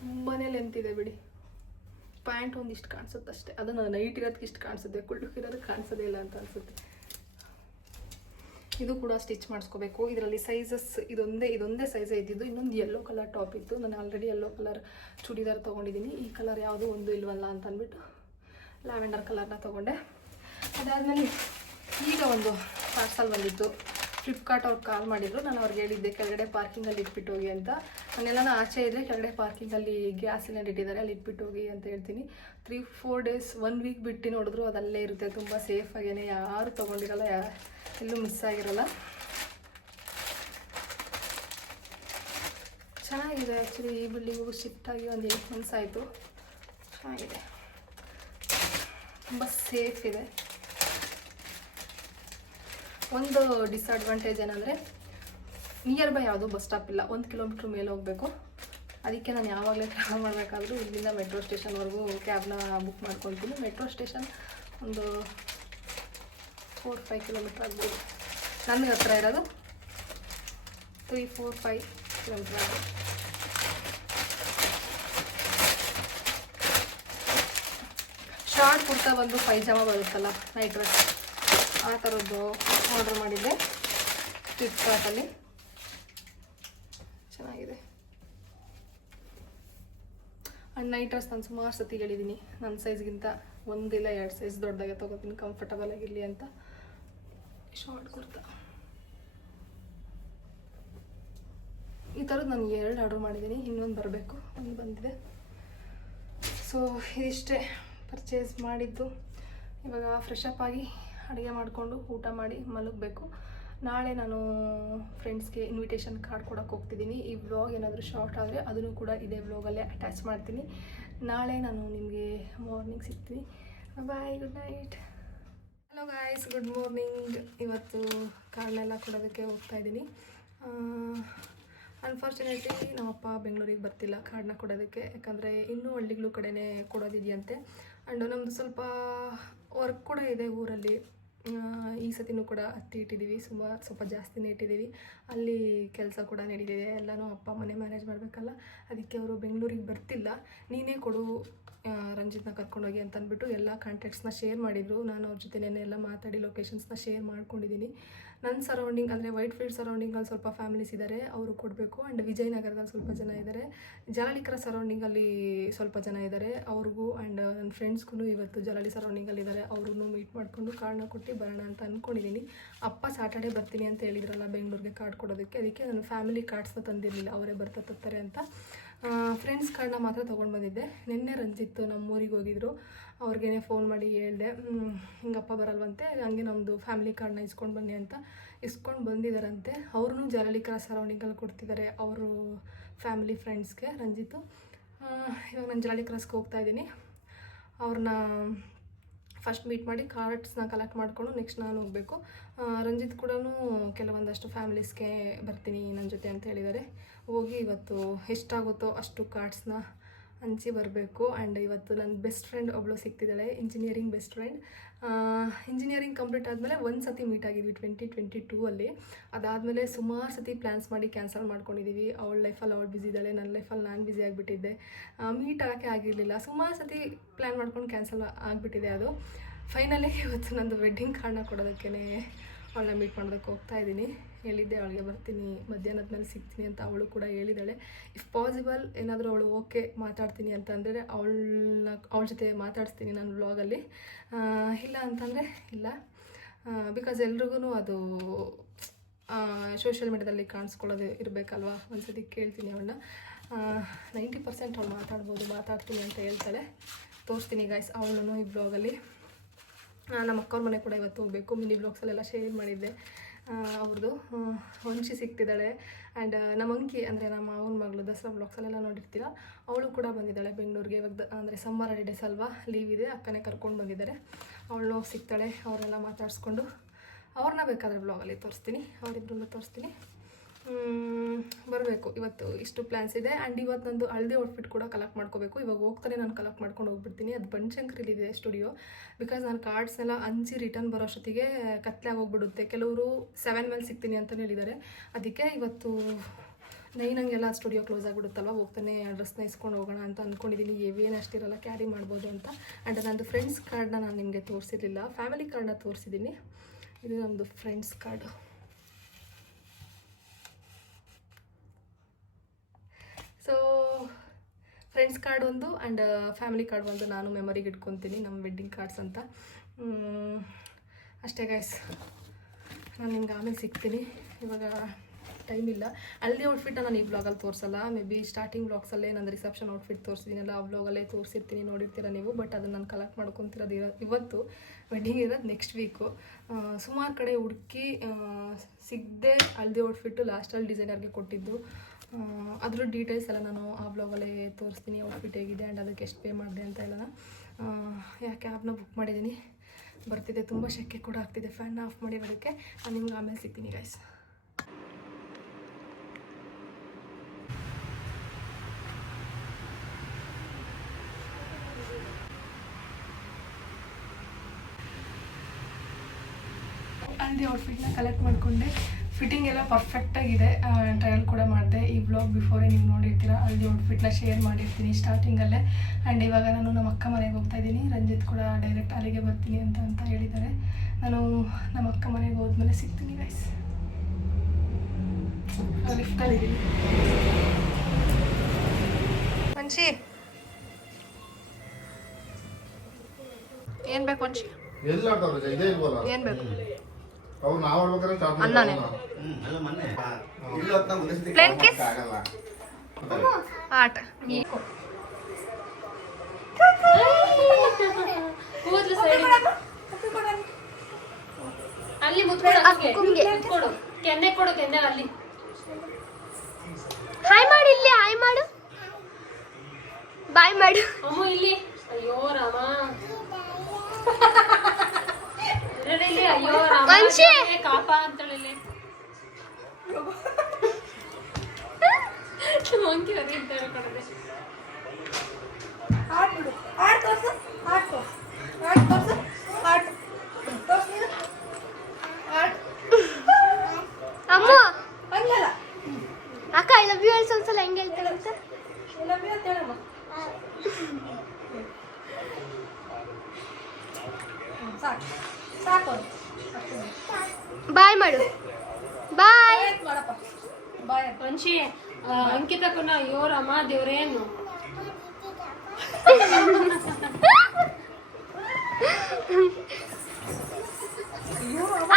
ತುಂಬಾ ಲೆಂತ್ ಇದೆ ಬಿಡಿ. ಪ್ಯಾಂಟ್ ಒಂದಿಷ್ಟು ಕಾಣಿಸುತ್ತೆ ಅಷ್ಟೇ ಅದನ್ನು ನೈಟ್ ಇರೋದಕ್ಕೆ ಇಷ್ಟು ಕಾಣಿಸುತ್ತೆ ಕುಳ್ಳುಕಿರೋದಕ್ಕೆ ಕಾಣಿಸೋದೇ ಇಲ್ಲ ಅಂತ ಅನಿಸುತ್ತೆ. ಇದು ಕೂಡ ಸ್ಟಿಚ್ ಮಾಡಿಸ್ಕೋಬೇಕು. ಇದರಲ್ಲಿ ಸೈಜಸ್ ಇದೊಂದೇ ಇದೊಂದೇ ಸೈಜೇ ಇದ್ದಿದ್ದು. ಇನ್ನೊಂದು ಯೆಲ್ಲೋ ಕಲರ್ ಟಾಪ್ ಇತ್ತು. ನಾನು ಆಲ್ರೆಡಿ ಯೆಲ್ಲೋ ಕಲರ್ ಚೂಡಿದಾರ್ ತೊಗೊಂಡಿದ್ದೀನಿ. ಈ ಕಲರ್ ಯಾವುದೂ ಒಂದು ಇಲ್ವಲ್ಲ ಅಂತ ಅಂದ್ಬಿಟ್ಟು ಲ್ಯಾವೆಂಡರ್ ಕಲರ್ನ ತೊಗೊಂಡೆ. ಅದಾದಮೇಲೆ ಈಗ ಒಂದು ಪಾರ್ಸಲ್ ಬಂದಿತ್ತು. ಫ್ಲಿಪ್ಕಾರ್ಟ್ ಅವ್ರು ಕಾಲ್ ಮಾಡಿದ್ರು. ನಾನು ಅವ್ರಿಗೆ ಹೇಳಿದ್ದೆ, ಕೆಳಗಡೆ ಪಾರ್ಕಿಂಗಲ್ಲಿ ಇಟ್ಬಿಟ್ಟು ಹೋಗಿ ಅಂತ. ನಾನೆಲ್ಲ ಆಚೆ ಇದ್ದರೆ ಕೆಳಗಡೆ ಪಾರ್ಕಿಂಗಲ್ಲಿ ಗ್ಯಾಸ್ ಸಿಲಿಂಡರ್ ಇಟ್ಟಿದ್ದಾರೆ. ಅಲ್ಲಿ ಇಟ್ಬಿಟ್ಟು ಹೋಗಿ ಅಂತ ಹೇಳ್ತೀನಿ. Three four days one week ಬಿಟ್ಟು ನೋಡಿದ್ರು ಅದಲ್ಲೇ ಇರುತ್ತೆ. ತುಂಬ ಸೇಫಾಗೇ ಯಾರು ತೊಗೊಂಡಿರಲ್ಲ. ಯಾ ಎಲ್ಲೂ ಮಿಸ್ ಆಗಿರಲ್ಲ. ಚೆನ್ನಾಗಿದೆ ಆ್ಯಕ್ಚುಲಿ ಈ ಬಿಲ್ಡಿಂಗು ಶಿಫ್ಟ್ ಒಂದು ಏಟ್ ಮಂತ್ಸ್ ಆಯಿತು. ಚೆನ್ನಾಗಿದೆ. ತುಂಬ ಸೇಫ್ ಇದೆ. ಒಂದು ಡಿಸ್ಅಡ್ವಾಂಟೇಜ್ ಏನಂದರೆ ನಿಯರ್ ಬೈ ಯಾವುದೂ ಬಸ್ ಸ್ಟಾಪ್ ಇಲ್ಲ. ಒಂದು ಕಿಲೋಮೀಟ್ರ್ ಮೇಲೆ ಹೋಗಬೇಕು. ಅದಕ್ಕೆ ನಾನು ಯಾವಾಗಲೇ ಟ್ರಾವೆಲ್ ಮಾಡಬೇಕಾದ್ರೂ ಇಲ್ಲಿಂದ ಮೆಟ್ರೋ ಸ್ಟೇಷನ್ವರೆಗೂ ಕ್ಯಾಬ್ನ ಬುಕ್ ಮಾಡ್ಕೊಳ್ತೀನಿ ಮೆಟ್ರೋ ಸ್ಟೇಷನ್ ಒಂದು ಫೋರ್ ಫೈವ್ ಕಿಲೋಮೀಟ್ರ್ ಆಗ್ಬೋದು. ನನಗೆ ಹತ್ರ ಇರೋದು ತ್ರೀ ಫೋರ್ ಫೈವ್ ಕಿಲೋಮೀಟ್ರ್ ಆಗ್ಬೋದು. ಶಾರ್ಟ್ ಕುರ್ತಾ ಬಂದು ಪೈಜಾಮ ಬರುತ್ತಲ್ಲ ನೈಟ್ ಡ್ರೆಸ್ ಆ ಥರದ್ದು ಆರ್ಡರ್ ಮಾಡಿದ್ದೆ ಫ್ಲಿಪ್ಕಾರ್ಟಲ್ಲಿ ಚೆನ್ನಾಗಿದೆ. ಆ್ಯಂಡ್ ನೈಟ್ ಡ್ರೆಸ್ ನಾನು ಸುಮಾರು ಸತಿ ಹೇಳಿದ್ದೀನಿ ನನ್ನ ಸೈಜ್ಗಿಂತ ಒಂದಿಲ್ಲ, ಎರಡು ಸೈಜ್ ದೊಡ್ಡದಾಗೆ ತೊಗೋತೀನಿ ಕಂಫರ್ಟಬಲ್ ಆಗಿರಲಿ ಅಂತ. ಶಾರ್ಟ್ ಕುರ್ತಾ ಈ ಥರದ್ದು ನಾನು ಎರಡು ಆರ್ಡರ್ ಮಾಡಿದ್ದೀನಿ, ಇನ್ನೊಂದು ಬರಬೇಕು, ಒಂದು ಬಂದಿದೆ. ಸೊ ಇದಿಷ್ಟೇ ಪರ್ಚೇಸ್ ಮಾಡಿದ್ದು. ಇವಾಗ ಫ್ರೆಶ್ ಅಪ್ ಆಗಿ ಅಡುಗೆ ಮಾಡಿಕೊಂಡು ಊಟ ಮಾಡಿ ಮಲಗಬೇಕು. ನಾಳೆ ನಾನು ಫ್ರೆಂಡ್ಸ್ಗೆ ಇನ್ವಿಟೇಷನ್ ಕಾರ್ಡ್ ಕೊಡೋಕೆ ಹೋಗ್ತಿದ್ದೀನಿ. ಈ ವ್ಲಾಗ್ ಏನಾದರೂ ಶಾರ್ಟ್ ಆದರೆ ಅದನ್ನು ಕೂಡ ಇದೇ ವ್ಲಾಗಲ್ಲೇ ಅಟ್ಯಾಚ್ ಮಾಡ್ತೀನಿ. ನಾಳೆ ನಾನು ನಿಮಗೆ ಮಾರ್ನಿಂಗ್ ಸಿಗ್ತೀನಿ. Bye good night hello guys good morning ಇವತ್ತು ಕಾರ್ಡ್ನೆಲ್ಲ ಕೊಡೋದಕ್ಕೆ ಹೋಗ್ತಾ ಇದ್ದೀನಿ. ಅನ್ಫಾರ್ಚುನೇಟ್ಲಿ ನಮ್ಮಪ್ಪ ಬೆಂಗಳೂರಿಗೆ ಬರ್ತಿಲ್ಲ ಕಾರ್ಡ್ನ ಕೊಡೋದಕ್ಕೆ. ಯಾಕಂದರೆ ಇನ್ನೂ ಹಳ್ಳಿಗಳು ಕಡೆನೇ ಕೊಡೋದಿದೆಯಂತೆ. ಆ್ಯಂಡ್ ನಮ್ಮದು ಸ್ವಲ್ಪ ವರ್ಕ್ ಕೂಡ ಇದೆ ಊರಲ್ಲಿ. ಈ ಸತಿನೂ ಕೂಡ ಹತ್ತಿ ಇಟ್ಟಿದ್ದೀವಿ. ಸುಮಾರು ಸ್ವಲ್ಪ ಜಾಸ್ತಿನೇ ಇಟ್ಟಿದ್ದೀವಿ ಅಲ್ಲಿ ಕೆಲಸ ಕೂಡ ನಡೀತಿದೆ. ಎಲ್ಲನೂ ಅಪ್ಪ ಮನೆ ಮ್ಯಾನೇಜ್ ಮಾಡಬೇಕಲ್ಲ. ಅದಕ್ಕೆ ಅವರು ಬೆಂಗಳೂರಿಗೆ ಬರ್ತಿಲ್ಲ. ನೀನೇ ಕೊಡು ರಂಜಿತ್ನ ಕರ್ಕೊಂಡೋಗಿ ಅಂತಂದ್ಬಿಟ್ಟು ಎಲ್ಲ ಕಾಂಟ್ಯಾಕ್ಟ್ಸ್ನ ಶೇರ್ ಮಾಡಿದರು. ನಾನು ಅವ್ರ ಜೊತೆನೇ ಎಲ್ಲ ಮಾತಾಡಿ ಲೊಕೇಶನ್ಸ್ನ ಶೇರ್ ಮಾಡ್ಕೊಂಡಿದ್ದೀನಿ. ನನ್ನ ಸರೌಂಡಿಂಗ್ ಅಂದರೆ ವೈಟ್ ಫೀಲ್ಡ್ ಸರೌಂಡಿಂಗಲ್ಲಿ ಸ್ವಲ್ಪ ಫ್ಯಾಮಿಲೀಸ್ ಇದ್ದಾರೆ ಅವರು ಕೊಡಬೇಕು. ಆ್ಯಂಡ್ ವಿಜಯನಗರದಲ್ಲಿ ಸ್ವಲ್ಪ ಜನ ಇದ್ದಾರೆ ಜಲಾಳಿಕರ ಸರೌಂಡಿಂಗಲ್ಲಿ ಸ್ವಲ್ಪ ಜನ ಇದ್ದಾರೆ ಅವ್ರಿಗೂ ಆ್ಯಂಡ್ ನನ್ನ ಫ್ರೆಂಡ್ಸ್ಗೂ ಇವತ್ತು ಜಲಾಳಿ ಸರೌಂಡಿಂಗಲ್ಲಿ ಇದ್ದಾರೆ ಅವ್ರನ್ನೂ ಮೀಟ್ ಮಾಡಿಕೊಂಡು ಕಾರ್ಡ್ನ ಕೊಟ್ಟು ಬರೋಣ ಅಂತ ಅಂದ್ಕೊಂಡಿದ್ದೀನಿ ಅಪ್ಪ ಸ್ಯಾಟರ್ಡೇ ಬರ್ತೀನಿ ಅಂತ ಹೇಳಿದ್ರಲ್ಲ ಬೆಂಗಳೂರಿಗೆ ಕಾರ್ಡ್ ಕೊಡೋದಕ್ಕೆ, ಅದಕ್ಕೆ ನನ್ನ ಫ್ಯಾಮಿಲಿ ಕಾರ್ಡ್ಸ್ನ ತಂದಿರಲಿಲ್ಲ, ಅವರೇ ಬರ್ತಾ ತರ್ತಾರೆ ಅಂತ. ಫ್ರೆಂಡ್ಸ್ ಕಾರ್ಡ್ನ ಮಾತ್ರ ತೊಗೊಂಡು ಬಂದಿದ್ದೆ. ನಿನ್ನೆ ರಂಜಿತ್ತು ನಮ್ಮೂರಿಗೆ ಹೋಗಿದ್ರು. ಅವ್ರಿಗೇನೆ ಫೋನ್ ಮಾಡಿ ಹೇಳ್ದೆ "ಹ್ಮ್, ಹಿಂಗಪ್ಪ ಬರಲ್ವಂತೆ ಹಂಗೆ ನಮ್ಮದು ಫ್ಯಾಮಿಲಿ ಕಾರ್ಡ್ನ ಇಸ್ಕೊಂಡು ಬನ್ನಿ ಅಂತ. ಇಸ್ಕೊಂಡು ಬಂದಿದ್ದಾರಂತೆ ಅವ್ರೂ ಜಲಲಿಕಾ ಕ್ರಾಸ್ ಸರೌಂಡಿಂಗಲ್ಲಿ ಕೊಡ್ತಿದ್ದಾರೆ ಅವರು ಫ್ಯಾಮಿಲಿ ಫ್ರೆಂಡ್ಸ್ಗೆ ರಂಜಿತು. ಇವಾಗ ನಾನು ಜಲಾಲಿ ಕ್ರಾಸ್ಗೆ ಹೋಗ್ತಾ ಇದ್ದೀನಿ. ಅವ್ರನ್ನ ಫಸ್ಟ್ ಮೀಟ್ ಮಾಡಿ ಕಾರ್ಡ್ಸ್ನ ಕಲೆಕ್ಟ್ ಮಾಡಿಕೊಂಡು ನೆಕ್ಸ್ಟ್ ನಾನು ಹೋಗಬೇಕು. ರಂಜಿತ್ ಕೂಡ ಕೆಲವೊಂದಷ್ಟು ಫ್ಯಾಮಿಲೀಸ್ಗೆ ಬರ್ತೀನಿ ನನ್ನ ಜೊತೆ ಅಂತ ಹೇಳಿದ್ದಾರೆ ಹೋಗಿ ಇವತ್ತು ಎಷ್ಟಾಗುತ್ತೋ ಅಷ್ಟು ಕಾರ್ಡ್ಸ್ನ ಹಂಚಿ ಬರಬೇಕು ಆ್ಯಂಡ್ ಇವತ್ತು ನನ್ನ ಬೆಸ್ಟ್ ಫ್ರೆಂಡ್ ಒಬ್ಬಳು ಸಿಕ್ತಿದ್ದಾಳೆ engineering best friend engineering complete ಆದಮೇಲೆ ಒಂದು ಸತಿ ಮೀಟ್ ಆಗಿದ್ವಿ ಟ್ವೆಂಟಿ ಟ್ವೆಂಟಿ ಟೂ ಅಲ್ಲಿ. ಅದಾದಮೇಲೆ ಸುಮಾರು ಸತಿ ಪ್ಲ್ಯಾನ್ಸ್ ಮಾಡಿ ಕ್ಯಾನ್ಸಲ್ ಮಾಡ್ಕೊಂಡಿದ್ದೀವಿ ಅವಳ ಲೈಫಲ್ಲಿ ಅವಳು ಬ್ಯುಸಿ ಇದ್ದಾಳೆ ನನ್ನ ಲೈಫಲ್ಲಿ ನಾನು ಬ್ಯುಸಿ ಆಗಿಬಿಟ್ಟಿದ್ದೆ. ಮೀಟ್ ಆಗೋಕ್ಕೆ ಆಗಿರಲಿಲ್ಲ. ಸುಮಾರು ಸತಿ ಪ್ಲ್ಯಾನ್ ಮಾಡ್ಕೊಂಡು ಕ್ಯಾನ್ಸಲ್ ಆಗಿಬಿಟ್ಟಿದೆ ಅದು. ಫೈನಲಿ ಇವತ್ತು ನಂದು ವೆಡ್ಡಿಂಗ್ ಕಾರ್ಡ್ನ ಕೊಡೋದಕ್ಕೇ ಅವಳನ್ನ ಮೀಟ್ ಮಾಡೋದಕ್ಕೆ ಹೋಗ್ತಾ ಇದ್ದೀನಿ. ಹೇಳಿದ್ದೆ, ಅವಳಿಗೆ ಬರ್ತೀನಿ, ಮಧ್ಯಾಹ್ನದ ಮೇಲೆ ಸಿಗ್ತೀನಿ ಅಂತ ಅವಳು ಕೂಡ ಹೇಳಿದ್ದಾಳೆ ಇಫ್ ಪಾಸಿಬಲ್ ಏನಾದರೂ ಅವಳು ಓಕೆ ಮಾತಾಡ್ತೀನಿ ಅಂತಂದರೆ ಅವಳನ್ನ, ಅವಳ ಜೊತೆ ಮಾತಾಡಿಸ್ತೀನಿ ನಾನು ವ್ಲಾಗಲ್ಲಿ ಇಲ್ಲ ಅಂತಂದರೆ ಇಲ್ಲ. ಬಿಕಾಸ್ ಎಲ್ರಿಗೂ ಅದು ಸೋಷಿಯಲ್ ಮೀಡ್ಯಾದಲ್ಲಿ ಕಾಣಿಸ್ಕೊಳ್ಳೋದು ಇರಬೇಕಲ್ವಾ? ಒಂದ್ಸತಿ ಕೇಳ್ತೀನಿ ಅವಳನ್ನ. ನೈಂಟಿ ಪರ್ಸೆಂಟ್ ಅವಳು ಮಾತಾಡ್ಬೋದು, ಮಾತಾಡ್ತೀನಿ ಅಂತ ಹೇಳ್ತಾಳೆ. ತೋರಿಸ್ತೀನಿ ಗಾಯ್ಸ್ ಅವಳನ್ನು ಈ ಬ್ಲಾಗಲ್ಲಿ ನಮ್ಮ ಅಕ್ಕವ್ರ ಮನೆ ಕೂಡ ಇವತ್ತು ಹೋಗಬೇಕು. ಮಿನಿ ಬ್ಲಾಗ್ಸಲ್ಲೆಲ್ಲ ಶೇರ್ ಮಾಡಿದ್ದೆ. ಅವ್ರದ್ದು ವಂಶಿ ಸಿಗ್ತಿದ್ದಾಳೆ ಆ್ಯಂಡ್ ನಮ್ಮ ಅಂಕಿ, ಅಂದರೆ ನಮ್ಮ ಅವನ ಮಗಳು ದಸರಾ ಬ್ಲಾಗ್ಸಲ್ಲೆಲ್ಲ ನೋಡಿರ್ತೀರ? ಅವಳು ಕೂಡ ಬಂದಿದ್ದಾಳೆ ಬೆಂಗಳೂರಿಗೆ. ಇವಾಗ ಅಂದರೆ ಸಮ್ಮರ್ ಹಾಲಿಡೇಸ್ ಅಲ್ವಾ? ಲೀವ್ ಇದೆ, ಅಕ್ಕನೇ ಕರ್ಕೊಂಡು ಬಂದಿದ್ದಾರೆ. ಅವಳು ಸಿಗ್ತಾಳೆ ಅವರೆಲ್ಲ ಮಾತಾಡಿಸ್ಕೊಂಡು. ಅವ್ರನ್ನ ಬೇಕಾದರೆ ಬ್ಲಾಗಲ್ಲಿ ತೋರಿಸ್ತೀನಿ. ಅವರಿಬ್ಬರನ್ನು ತೋರಿಸ್ತೀನಿ. ಬರಬೇಕು. ಇವತ್ತು ಇಷ್ಟು ಪ್ಲ್ಯಾನ್ಸ್ ಇದೆ. ಆ್ಯಂಡ್ ಇವತ್ತು ನಂದು ಹಳದಿ ಔಟ್ಫಿಟ್ ಕೂಡ ಕಲೆಕ್ಟ್ ಮಾಡ್ಕೋಬೇಕು. ಇವಾಗ ಹೋಗ್ತಾನೆ ನಾನು ಕಲೆಕ್ಟ್ ಮಾಡ್ಕೊಂಡು ಹೋಗ್ಬಿಡ್ತೀನಿ. ಅದು ಬನಶಂಕರಿಲಿದೆ ಸ್ಟುಡಿಯೋ ಬಿಕಾಸ್ ನಾನು ಕಾರ್ಡ್ಸ್ನೆಲ್ಲ ಹಂಚಿ ರಿಟರ್ನ್ ಬರೋ ಅಷ್ಟೊತ್ತಿಗೆ ಕತ್ಲಾಗಿ ಹೋಗ್ಬಿಡುತ್ತೆ ಕೆಲವರು ಸೆವೆನ್ ಮೇಲೆ ಸಿಗ್ತೀನಿ ಅಂತಲೇ ಹೇಳಿದ್ದಾರೆ. ಅದಕ್ಕೆ ಇವತ್ತು ನೈನಂಗೆಲ್ಲ ಸ್ಟುಡಿಯೋ ಕ್ಲೋಸ್ ಆಗಿಬಿಡುತ್ತಲ್ವ? ಹೋಗ್ತಾನೆ ಡ್ರೆಸ್ನ ಇಸ್ಕೊಂಡು ಹೋಗೋಣ ಅಂತ ಅಂದ್ಕೊಂಡಿದ್ದೀನಿ ಏವೇನು ಅಷ್ಟಿರಲ್ಲ ಕ್ಯಾರಿ ಮಾಡ್ಬೋದು ಅಂತ. ಆ್ಯಂಡ್ ನಂದು ಫ್ರೆಂಡ್ಸ್ ಕಾರ್ಡ್ನ ನಾನು ನಿಮಗೆ ತೋರಿಸಿರಲಿಲ್ಲ. ಫ್ಯಾಮಿಲಿ ಕಾರ್ಡ್ನ ತೋರಿಸಿದ್ದೀನಿ ಇದು ನಮ್ಮದು friends card so friends card ಒಂದು ಆ್ಯಂಡ್ ಫ್ಯಾಮಿಲಿ ಕಾರ್ಡ್ ಒಂದು ನಾನು ಮೆಮೊರಿಗೆ ಇಟ್ಕೊತೀನಿ, ನಮ್ಮ ವೆಡ್ಡಿಂಗ್ ಕಾರ್ಡ್ಸ್ ಅಂತ. ಅಷ್ಟೇ ಗಾಯ್ಸ್ ನಾನು ನಿಮ್ಗೆ ಆಮೇಲೆ ಸಿಗ್ತೀನಿ. ಇವಾಗ ಟೈಮ್ ಇಲ್ಲ. ಅಲ್ಲಿ ಔಟ್ಫಿಟ್ನ ನಾನು ಈ ಬ್ಲಾಗಲ್ಲಿ ತೋರಿಸಲ್ಲ. ಮೇ ಬಿ ಸ್ಟಾರ್ಟಿಂಗ್ ಬ್ಲಾಗ್ಸಲ್ಲೇ ನಾನು ರಿಸೆಪ್ಷನ್ ಔಟ್ಫಿಟ್ ತೋರಿಸಿದ್ದೀನಲ್ಲ ಆ ಬ್ಲಾಗಲ್ಲೇ ತೋರಿಸಿರ್ತೀನಿ, ನೋಡಿರ್ತೀರ ನೀವು. ಬಟ್ ಅದನ್ನು ನಾನು ಕಲೆಕ್ಟ್ ಮಾಡ್ಕೊತಿರೋದು ಇರೋ, ಇವತ್ತು ವೆಡ್ಡಿಂಗ್ ಇರೋದು ನೆಕ್ಸ್ಟ್ ವೀಕು ಸುಮಾರು ಕಡೆ ಹುಡುಕಿ ಸಿಗದೆ ಹಲ್ದಿ ಔಟ್ಫಿಟ್ಟು ಲಾಸ್ಟಲ್ಲಿ ಡಿಸೈನರ್ಗೆ ಕೊಟ್ಟಿದ್ದು. ಅದ್ರ ಡೀಟೇಲ್ಸ್ ಎಲ್ಲ ನಾನು ಆ ಬ್ಲಾಗಲ್ಲೇ ತೋರಿಸ್ತೀನಿ ಔಟ್ಫಿಟ್ ಹೇಗಿದೆ ಆ್ಯಂಡ್ ಅದಕ್ಕೆ ಎಷ್ಟು ಪೇ ಮಾಡಿದೆ ಅಂತ ಎಲ್ಲ ಯಾ ಕ್ಯಾಬ್ನ ಬುಕ್ ಮಾಡಿದ್ದೀನಿ. ಬರ್ತಿದೆ, ತುಂಬ ಶೆಕೆ ಕೂಡ ಆಗ್ತಿದೆ ಫ್ಯಾನ್ ಆಫ್ ಮಾಡಿರೋದಕ್ಕೆ ನಾನು ನಿಮ್ಗೆ ಆಮೇಲೆ ಸಿಗ್ತೀನಿ ಗೈಸ್ ಹಲ್ದಿ ಔಟ್ಫಿಟ್ನ ಕಲೆಕ್ಟ್ ಮಾಡಿಕೊಂಡೆ ಫಿಟ್ಟಿಂಗ್ ಎಲ್ಲ ಪರ್ಫೆಕ್ಟಾಗಿದೆ ಟ್ರಯಲ್ ಕೂಡ ಮಾಡಿದೆ. ಈ ಬ್ಲಾಗ್ ಬಿಫೋರೇ ನೀವು ನೋಡಿರ್ತೀರ ಅಲ್ಲಿ ಔಟ್ಫಿಟ್ನ ಶೇರ್ ಮಾಡಿರ್ತೀನಿ ಸ್ಟಾರ್ಟಿಂಗಲ್ಲೇ ಆ್ಯಂಡ್ ಇವಾಗ ನಾನು ನಮ್ಮ ಅಕ್ಕ ಮನೆಗೆ ಹೋಗ್ತಾ ಇದ್ದೀನಿ. ರಂಜಿತ್ ಕೂಡ ಡೈರೆಕ್ಟ್ ಅಲ್ಲಿಗೆ ಬರ್ತೀನಿ ಅಂತ ಅಂತ ಹೇಳಿದ್ದಾರೆ. ನಾನು ನಮ್ಮ ಅಕ್ಕ ಮನೆಗೆ ಹೋದ್ಮೇಲೆ ಸಿಗ್ತೀನಿ ಗೈಸ್ ಲಿಫ್ಟಲ್ಲಿದ್ದೀನಿ ಮಂಚಿ ಏನು ಬೇಕು ಇಲ್ವಲ್ಲ? ಏನು ಬೇಕು? ಅವ್ರು ನಾವು ಆಡ್ಬೇಕಾದ್ರೆ ಸ್ಟಾರ್ಟ್ Plain kiss? ಆಗಲ್ಲ. ಆಟ. ಅಲ್ಲಿ ಮುತ್ಕೊಡು ಮುತ್ಕೊಡು ಕೆನ್ನೆ ಕೊಡು ಕೆನ್ನೆ ಅಲ್ಲಿ. ಹಾಯ್ ಮಾಡು ಇಲ್ಲಿ ಹಾಯ್ ಮಾಡು. ಬಾಯ್ ಮಾಡು. ಅಮ್ಮ ಇಲ್ಲಿ. ಅಯ್ಯೋ ರಾಮ. ಏ ಕಾಪ ಅದೇ ಅಂತ ಹೇಳ್ಕೊಡದೆ. ಅಮ್ಮ. ಅಕ್ಕ ಐ ಲವ್ ಯು ಹೇಳಿ ಸ್ವಲ್ಪ ಸಲ ಹೆಂಗೆ ಹೇಳ್ತಾರೆ ಅಂತ? ಬಾಯ್ ಮಾಡು. ಬಾಯ್. ಮನ್ಷಿ ಅಂಕಿತಕ್ಕನ ಅಯ್ಯೋ ರಾಮ ದೇವ್ರೇನು?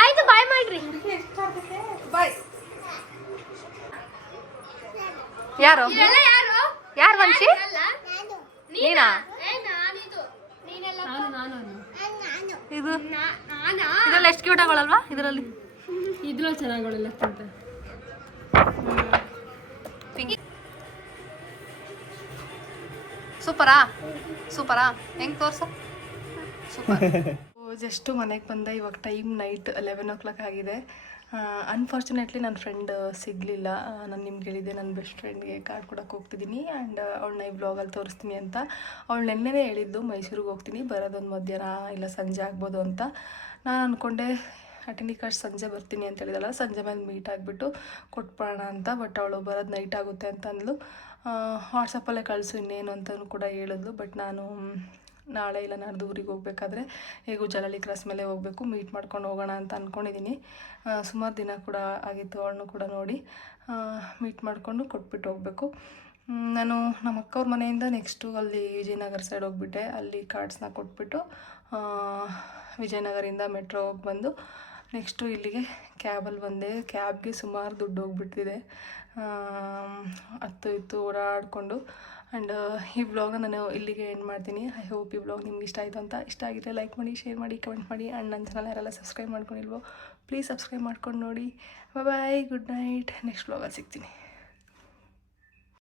ಆಯ್ತು ಬಾಯ್ ಮಾಡ್ರಿ. ಯಾರು? ಯಾರು? ಯಾರು ಮನ್ಷಿ ನೀನಾ? ನಾನು ನಾನು ಇದು? ಇದರಲ್ಲಿ ಎಷ್ಟು ಕ್ಯೂಟ್ ಆಗೋಳಲ್ವಾ? ಇದರಲ್ಲಿ. ಇದ್ರಲ್ಲಿ ಚೆನ್ನಾಗಿಲ್ಲ ಅಂತ. ಸೂಪರಾ? ಸೂಪರಾ? ಹೆಂಗ್ ತೋರ್ಸ? ಸೂಪರ್. ಜಸ್ಟ್ ಮನೆಗೆ ಬಂದೆ ಇವಾಗ time night eleven o'clock ಆಗಿದೆ. ಅನ್ಫಾರ್ಚುನೇಟ್ಲಿ ನನ್ನ ಫ್ರೆಂಡ್ ಸಿಗಲಿಲ್ಲ. ನಾನು ನಿಮ್ಗೆ ಹೇಳಿದ್ದೆ ನನ್ನ ಬೆಸ್ಟ್ ಫ್ರೆಂಡ್ಗೆ ಕಾರ್ಡ್ ಕೊಡೋಕೆ ಹೋಗ್ತಿದ್ದೀನಿ ಆ್ಯಂಡ್ ಅವಳನ್ನ ಈ ಬ್ಲಾಗಲ್ಲಿ ತೋರಿಸ್ತೀನಿ ಅಂತ. ಅವಳು ನೆನ್ನೆನೇ ಹೇಳಿದ್ದು ಮೈಸೂರಿಗೆ ಹೋಗ್ತೀನಿ, ಬರೋದೊಂದು ಮಧ್ಯಾಹ್ನ ಇಲ್ಲ ಸಂಜೆ ಆಗ್ಬೋದು ಅಂತ. ನಾನು ಅಂದ್ಕೊಂಡೆ ಅಟೆಂಡಿ ಕಾರ್ಡ್ ಸಂಜೆ ಬರ್ತೀನಿ ಅಂತ ಹೇಳಿದಲ್ಲ, ಸಂಜೆ ಮೇಲೆ ಮೀಟ್ ಆಗಿಬಿಟ್ಟು ಕೊಟ್ಬಿಡೋಣ ಅಂತ ಬಟ್ ಅವಳು ಬರೋದು ನೈಟ್ ಆಗುತ್ತೆ ಅಂತ ಅಂದ್ಲು. ವಾಟ್ಸಪ್ಪಲ್ಲೇ ಕಳಿಸು ಇನ್ನೇನು ಅಂತಲೂ ಕೂಡ ಹೇಳಿದ್ಲು ಬಟ್ ನಾನು ನಾಳೆ ಇಲ್ಲ ನಾಡ್ದು ಊರಿಗೆ ಹೋಗ್ಬೇಕಾದ್ರೆ ಹೇಗೂ ಜಲಳಿ ಕ್ರಾಸ್ ಮೇಲೆ ಹೋಗಬೇಕು ಮೀಟ್ ಮಾಡ್ಕೊಂಡು ಹೋಗೋಣ ಅಂತ ಅಂದ್ಕೊಂಡಿದ್ದೀನಿ ಸುಮಾರು ದಿನ ಕೂಡ ಆಗಿತ್ತು ಅವಳನ್ನು ಕೂಡ ನೋಡಿ ಮೀಟ್ ಮಾಡಿಕೊಂಡು ಕೊಟ್ಬಿಟ್ಟು ಹೋಗಬೇಕು. ನಾನು ನಮ್ಮ ಅಕ್ಕವ್ರ ಮನೆಯಿಂದ ನೆಕ್ಸ್ಟು ಅಲ್ಲಿ ವಿಜಯನಗರ ಸೈಡ್ ಹೋಗ್ಬಿಟ್ಟೆ. ಅಲ್ಲಿ ಕಾರ್ಡ್ಸ್ನ ಕೊಟ್ಬಿಟ್ಟು ವಿಜಯನಗರಿಂದ ಮೆಟ್ರೋ ಹೋಗಿ ಬಂದು ನೆಕ್ಸ್ಟು ಇಲ್ಲಿಗೆ ಕ್ಯಾಬಲ್ಲಿ ಬಂದೆ. ಕ್ಯಾಬ್ಗೆ ಸುಮಾರು ದುಡ್ಡು ಹೋಗ್ಬಿಟ್ಟಿದೆ ಹತ್ತು ಇತ್ತು ಓಡಾಡಿಕೊಂಡು. ಆ್ಯಂಡ್ ಈ ಬ್ಲಾಗ್ನ ನಾನು ಇಲ್ಲಿಗೆ ಎಂಡ್ ಮಾಡ್ತೀನಿ. ಐ ಹೋಪ್ ಈ ಬ್ಲಾಗ್ ನಿಮ್ಗೆ ಇಷ್ಟ ಆಯಿತು ಅಂತ. ಇಷ್ಟ ಆಗಿದ್ರೆ ಲೈಕ್ ಮಾಡಿ ಶೇರ್ ಮಾಡಿ ಕಮೆಂಟ್ ಮಾಡಿ ಆ್ಯಂಡ್ ನನ್ನ ಚಾನಲ್ ಯಾರೆಲ್ಲ ಸಬ್ಸ್ಕ್ರೈಬ್ ಮಾಡ್ಕೊಂಡಿಲ್ವೋ ಪ್ಲೀಸ್ ಸಬ್ಸ್ಕ್ರೈಬ್ ಮಾಡ್ಕೊಂಡು ನೋಡಿ. ಬಾಯ್ ಗುಡ್ ನೈಟ್ ನೆಕ್ಸ್ಟ್ ಬ್ಲಾಗಲ್ಲಿ ಸಿಗ್ತೀನಿ.